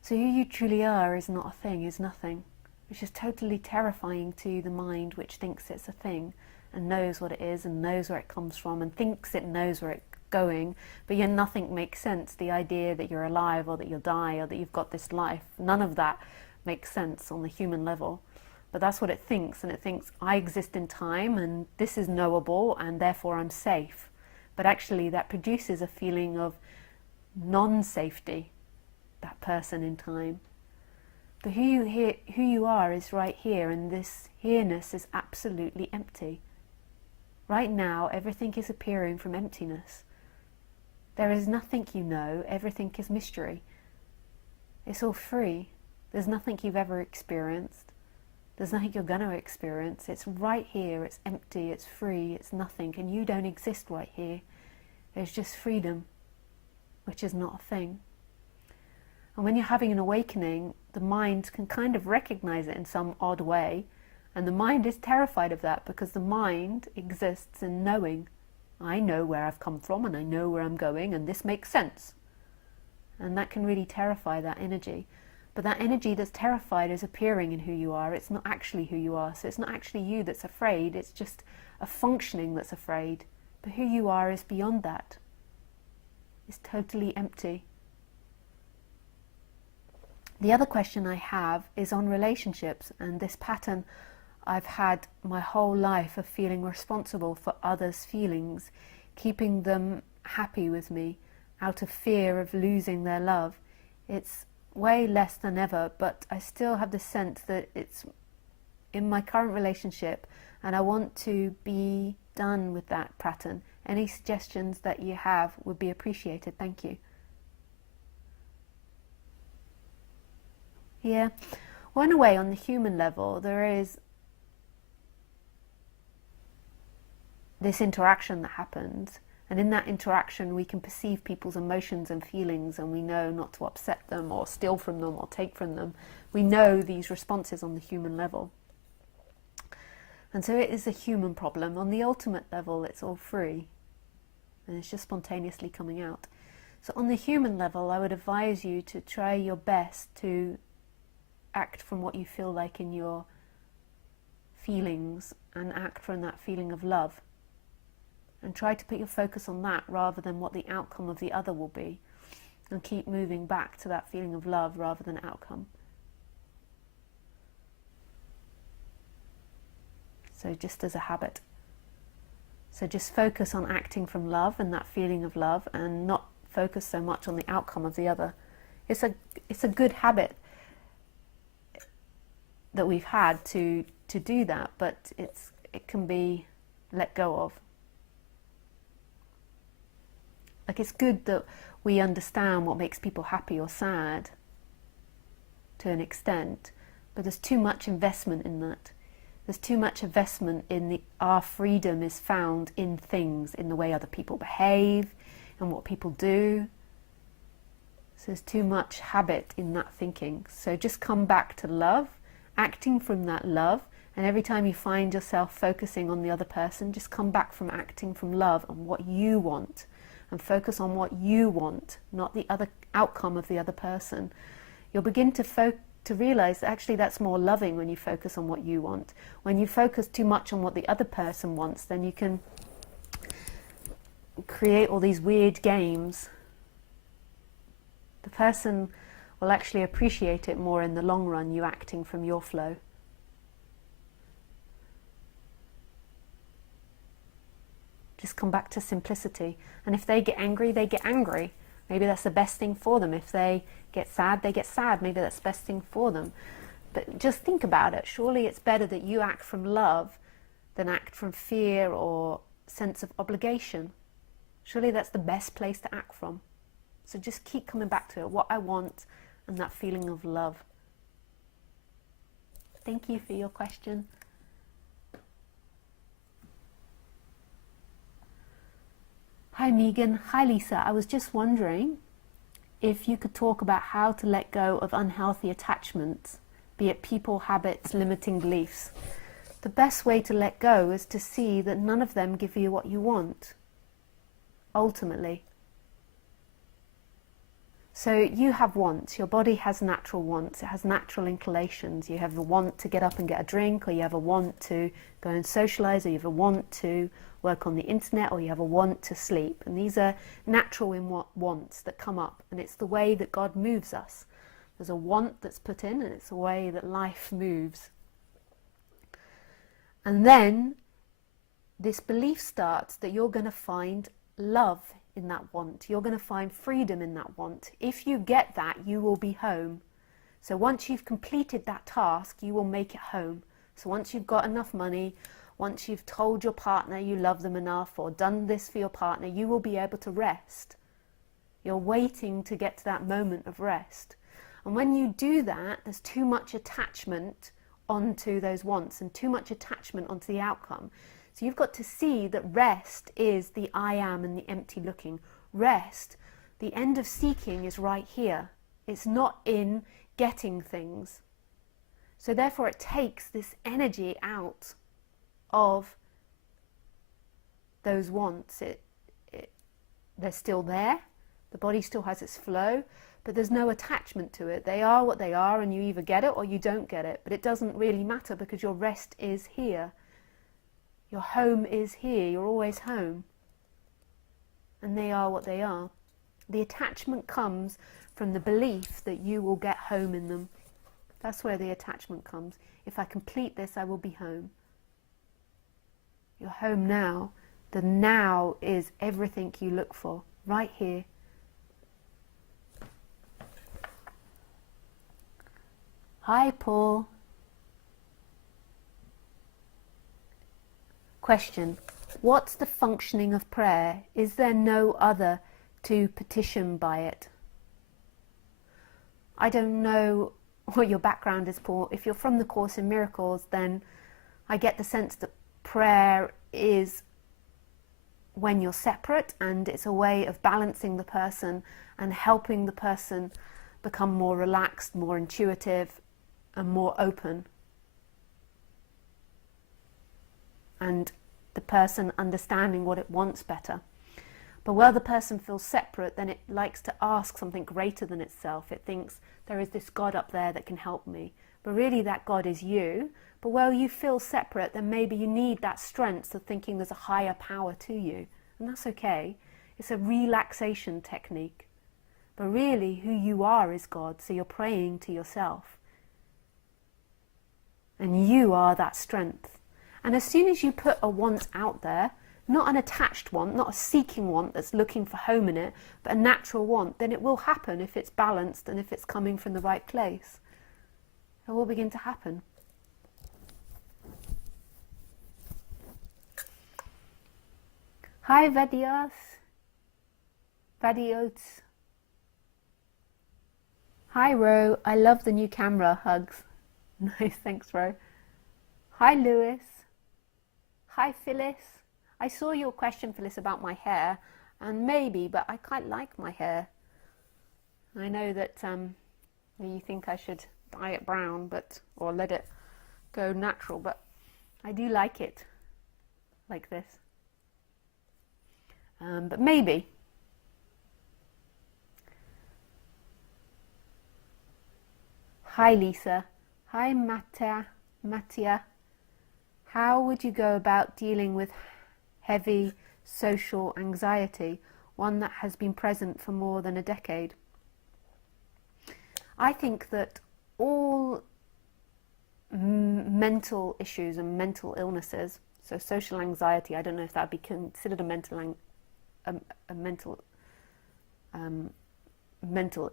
So who you truly are is not a thing, is nothing. Which is totally terrifying to the mind, which thinks it's a thing and knows what it is and knows where it comes from and thinks it knows where it's going, but yet nothing makes sense. The idea that you're alive or that you'll die or that you've got this life, none of that makes sense on the human level. But that's what it thinks, and it thinks I exist in time and this is knowable and therefore I'm safe. But actually that produces a feeling of non-safety, that person in time. But who you are is right here, and this here-ness is absolutely empty. Right now, everything is appearing from emptiness. There is nothing you know, everything is mystery. It's all free. There's nothing you've ever experienced. There's nothing you're going to experience. It's right here, it's empty, it's free, it's nothing, and you don't exist right here. There's just freedom, which is not a thing. And when you're having an awakening, the mind can kind of recognize it in some odd way. And the mind is terrified of that, because the mind exists in knowing. I know where I've come from and I know where I'm going, and this makes sense. And that can really terrify that energy. But that energy that's terrified is appearing in who you are. It's not actually who you are. So it's not actually you that's afraid. It's just a functioning that's afraid. But who you are is beyond that. It's totally empty. The other question I have is on relationships, and this pattern I've had my whole life of feeling responsible for others' feelings, keeping them happy with me out of fear of losing their love. It's way less than ever, but I still have the sense that it's in my current relationship, and I want to be done with that pattern. Any suggestions that you have would be appreciated. Thank you. Yeah, well, in a way, on the human level, there is this interaction that happens, and in that interaction we can perceive people's emotions and feelings, and we know not to upset them or steal from them or take from them. We know these responses on the human level, and so it is a human problem. On the ultimate level, it's all free and it's just spontaneously coming out. So on the human level, I would advise you to try your best to act from what you feel like in your feelings, and act from that feeling of love, and try to put your focus on that rather than what the outcome of the other will be, and keep moving back to that feeling of love rather than outcome. So just as a habit. So just focus on acting from love and that feeling of love, and not focus so much on the outcome of the other. It's a good habit that we've had to do that, but it can be let go of. Like, it's good that we understand what makes people happy or sad to an extent, but there's too much investment in that. There's too much investment in our freedom is found in things, in the way other people behave and what people do. So there's too much habit in that thinking. So just come back to love, acting from that love, and every time you find yourself focusing on the other person, just come back from acting from love and what you want, and focus on what you want, not the other outcome of the other person. You'll begin to realize that actually that's more loving when you focus on what you want. When you focus too much on what the other person wants, then you can create all these weird games. The person will actually appreciate it more in the long run, you acting from your flow. Just come back to simplicity. And if they get angry, they get angry. Maybe that's the best thing for them. If they get sad, they get sad. Maybe that's the best thing for them. But just think about it. Surely it's better that you act from love than act from fear or sense of obligation. Surely that's the best place to act from. So just keep coming back to it. What I want, and that feeling of love. Thank you for your question. Hi Megan. Hi Lisa. I was just wondering if you could talk about how to let go of unhealthy attachments, be it people, habits, limiting beliefs. the best way to let go is to see that none of them give you what you want, ultimately. So you have wants. Your body has natural wants. It has natural inclinations. You have a want to get up and get a drink, or you have a want to go and socialize, or you have a want to work on the internet, or you have a want to sleep. And these are natural wants that come up, and it's the way that God moves us. There's a want that's put in, and it's the way that life moves. And then this belief starts that you're going to find love in that want. You're going to find freedom in that want. If you get that, you will be home. So once you've completed that task, you will make it home. So once you've got enough money, once you've told your partner you love them enough, or done this for your partner, you will be able to rest. You're waiting to get to that moment of rest. And when you do that, there's too much attachment onto those wants and too much attachment onto the outcome. So you've got to see that rest is the I am and the empty looking. Rest, the end of seeking, is right here. It's not in getting things. So therefore it takes this energy out of those wants. They're still there. The body still has its flow, but there's no attachment to it. They are what they are, and you either get it or you don't get it. But it doesn't really matter, because your rest is here. Your home is here. You're always home. And they are what they are. The attachment comes from the belief that you will get home in them. That's where the attachment comes. If I complete this, I will be home. You're home now. The now is everything you look for, right here. Hi, Paul. Question: what's the functioning of prayer? Is there no other to petition by it? I don't know what your background is, Paul. If you're from the Course in Miracles, then I get the sense that prayer is when you're separate, and it's a way of balancing the person and helping the person become more relaxed, more intuitive, and more open. And the person understanding what it wants better. But while the person feels separate, then it likes to ask something greater than itself. It thinks there is this God up there that can help me. But really that God is you. But while you feel separate, then maybe you need that strength of thinking there's a higher power to you. And that's okay. It's a relaxation technique. But really who you are is God. So you're praying to yourself. And you are that strength. And as soon as you put a want out there, not an attached want, not a seeking want that's looking for home in it, but a natural want, then it will happen if it's balanced and if it's coming from the right place. It will begin to happen. Hi, Vadios. Vadiots. Hi, Ro. I love the new camera. Hugs. Nice, thanks, Ro. Hi, Lewis. Hi, Phyllis. I saw your question, Phyllis, about my hair, and maybe, but I quite like my hair. I know that you think I should dye it brown, or let it go natural, but I do like it like this. But maybe. Hi, Lisa. Hi, Mattia. How would you go about dealing with heavy social anxiety, one that has been present for more than a decade? I think that all mental issues and mental illnesses, so social anxiety, I don't know if that would be considered a mental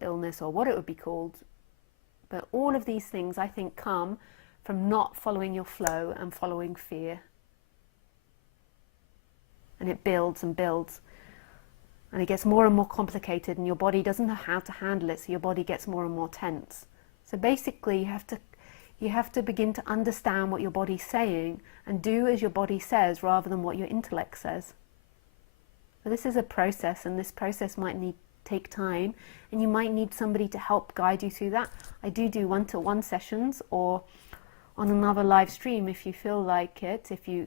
illness or what it would be called, but all of these things I think come from not following your flow and following fear. And it builds and builds. And it gets more and more complicated, and your body doesn't know how to handle it, so your body gets more and more tense. So basically you have to begin to understand what your body's saying and do as your body says rather than what your intellect says. So this is a process, and this process might take time, and you might need somebody to help guide you through that. I do one-to-one sessions or on another live stream if you feel like it. If you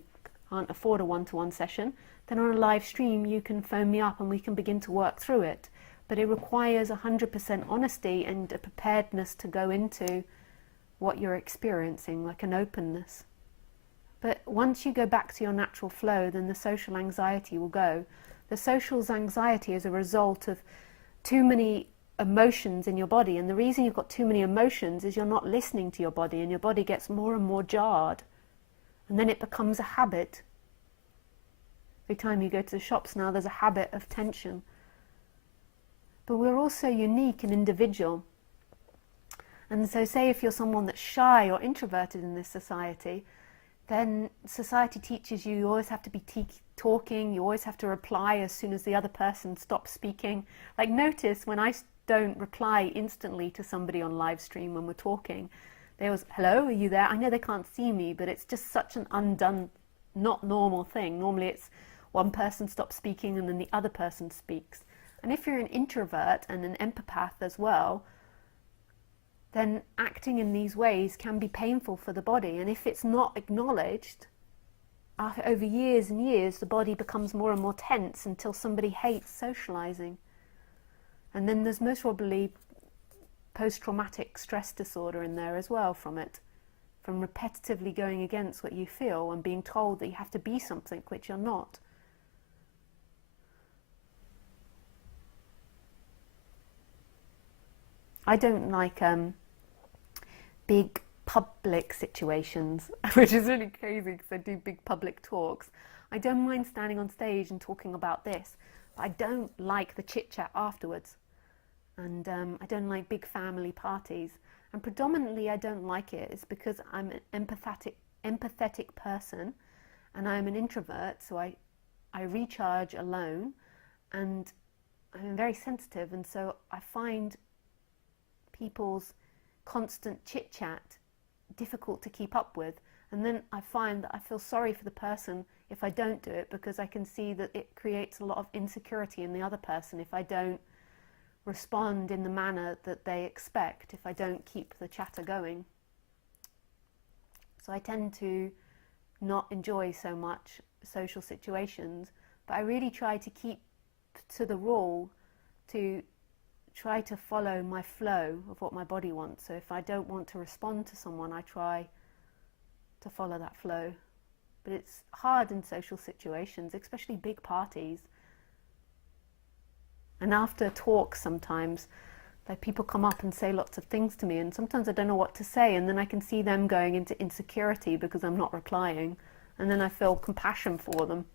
can't afford a one-to-one session, then on a live stream you can phone me up and we can begin to work through it. But it requires 100% honesty and a preparedness to go into what you're experiencing, like an openness. But once you go back to your natural flow, then the social anxiety will go. The social anxiety is a result of too many emotions in your body, and the reason you've got too many emotions is you're not listening to your body, and your body gets more and more jarred, and then it becomes a habit. Every time you go to the shops now, there's a habit of tension. But we're also unique and individual. And so say if you're someone that's shy or introverted in this society, then society teaches you always have to be talking, you always have to reply as soon as the other person stops speaking. Like, notice when I don't reply instantly to somebody on live stream when we're talking, they always, hello, are you there? I know they can't see me, but it's just such an undone, not normal thing. Normally it's one person stops speaking and then the other person speaks. And if you're an introvert and an empath as well, then acting in these ways can be painful for the body. And if it's not acknowledged, over years and years, the body becomes more and more tense until somebody hates socializing. And then there's most probably post-traumatic stress disorder in there as well from it, from repetitively going against what you feel and being told that you have to be something which you're not. I don't like big public situations, which is really crazy because I do big public talks. I don't mind standing on stage and talking about this, but I don't like the chit-chat afterwards. And I don't like big family parties. And predominantly I don't like it is because I'm an empathetic person, and I'm an introvert, so I recharge alone, and I'm very sensitive, and so I find people's constant chit-chat difficult to keep up with. And then I find that I feel sorry for the person if I don't do it, because I can see that it creates a lot of insecurity in the other person if I don't respond in the manner that they expect, if I don't keep the chatter going. So I tend to not enjoy so much social situations, but I really try to keep to the rule, to try to follow my flow of what my body wants. So if I don't want to respond to someone, I try to follow that flow. But it's hard in social situations, especially big parties. And after talks sometimes, like, people come up and say lots of things to me, and sometimes I don't know what to say, and then I can see them going into insecurity because I'm not replying, and then I feel compassion for them.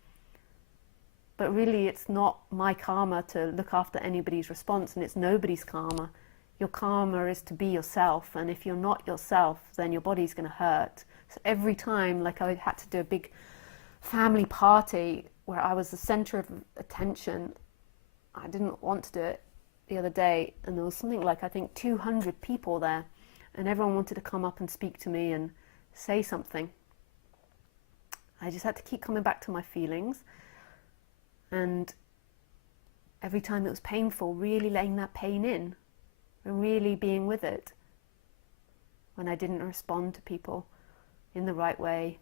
But really it's not my karma to look after anybody's response, and it's nobody's karma. Your karma is to be yourself, and if you're not yourself, then your body's going to hurt. So every time, like, I had to do a big family party where I was the center of attention, I didn't want to do it the other day, and there was something like, I think, 200 people there, and everyone wanted to come up and speak to me and say something. I just had to keep coming back to my feelings, and every time it was painful, really letting that pain in and really being with it when I didn't respond to people in the right way,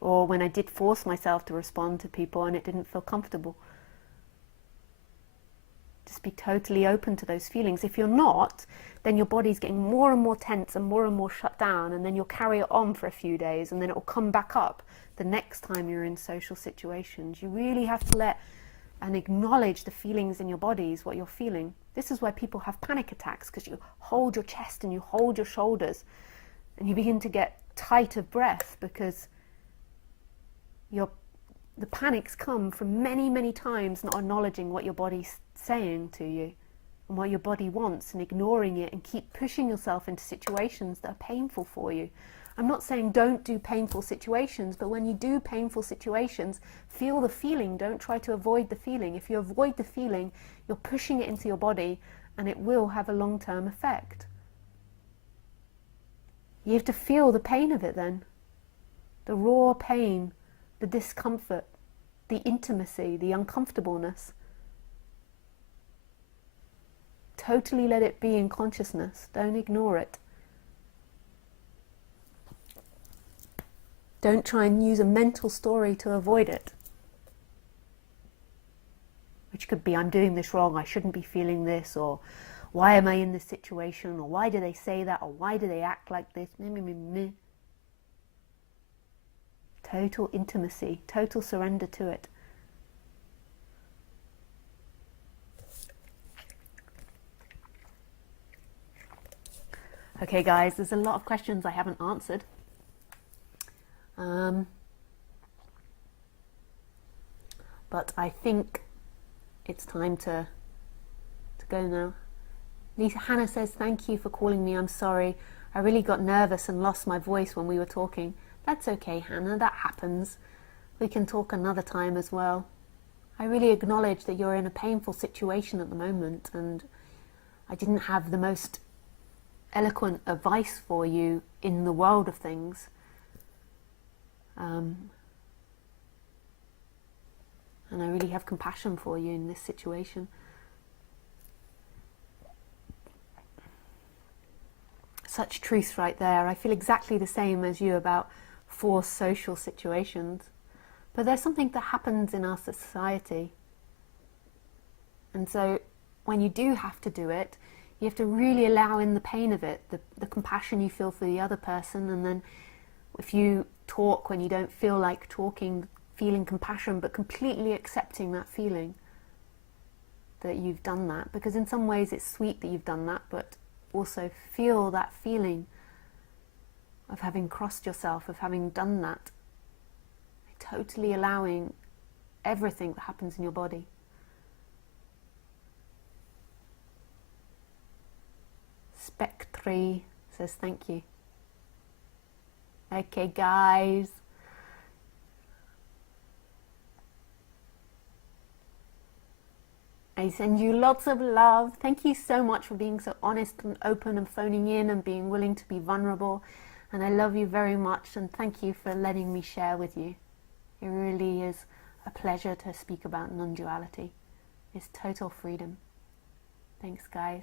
or when I did force myself to respond to people and it didn't feel comfortable. Just be totally open to those feelings. If you're not, then your body's getting more and more tense and more shut down, and then you'll carry it on for a few days, and then it will come back up the next time you're in social situations. You really have to let and acknowledge the feelings in your bodies, what you're feeling. This is why people have panic attacks, because you hold your chest and you hold your shoulders and you begin to get tight of breath, because the panics come from many times not acknowledging what your body's saying to you and what your body wants, and ignoring it, and keep pushing yourself into situations that are painful for you. I'm not saying don't do painful situations, but when you do painful situations, feel the feeling. Don't try to avoid the feeling. If you avoid the feeling, you're pushing it into your body, and it will have a long-term effect. You have to feel the pain of it then. The raw pain, the discomfort, the intimacy, the uncomfortableness. Totally let it be in consciousness. Don't ignore it. Don't try and use a mental story to avoid it. Which could be, I'm doing this wrong, I shouldn't be feeling this, or why am I in this situation, or why do they say that, or why do they act like this? Total intimacy, total surrender to it. Okay guys, there's a lot of questions I haven't answered. But I think it's time to go now. Hannah says, thank you for calling me, I'm sorry. I really got nervous and lost my voice when we were talking. That's okay, Hannah, that happens. We can talk another time as well. I really acknowledge that you're in a painful situation at the moment, and I didn't have the most eloquent advice for you in the world of things. And I really have compassion for you in this situation. Such truth right there. I feel exactly the same as you about forced social situations. But there's something that happens in our society. And so when you do have to do it, you have to really allow in the pain of it, the compassion you feel for the other person, and then if you talk when you don't feel like talking, feeling compassion, but completely accepting that feeling that you've done that. Because in some ways it's sweet that you've done that, but also feel that feeling of having crossed yourself, of having done that. Totally allowing everything that happens in your body. Spec3 says thank you. Okay guys. I send you lots of love. Thank you so much for being so honest and open and phoning in and being willing to be vulnerable. And I love you very much, and thank you for letting me share with you. It really is a pleasure to speak about non-duality. It's total freedom. Thanks guys.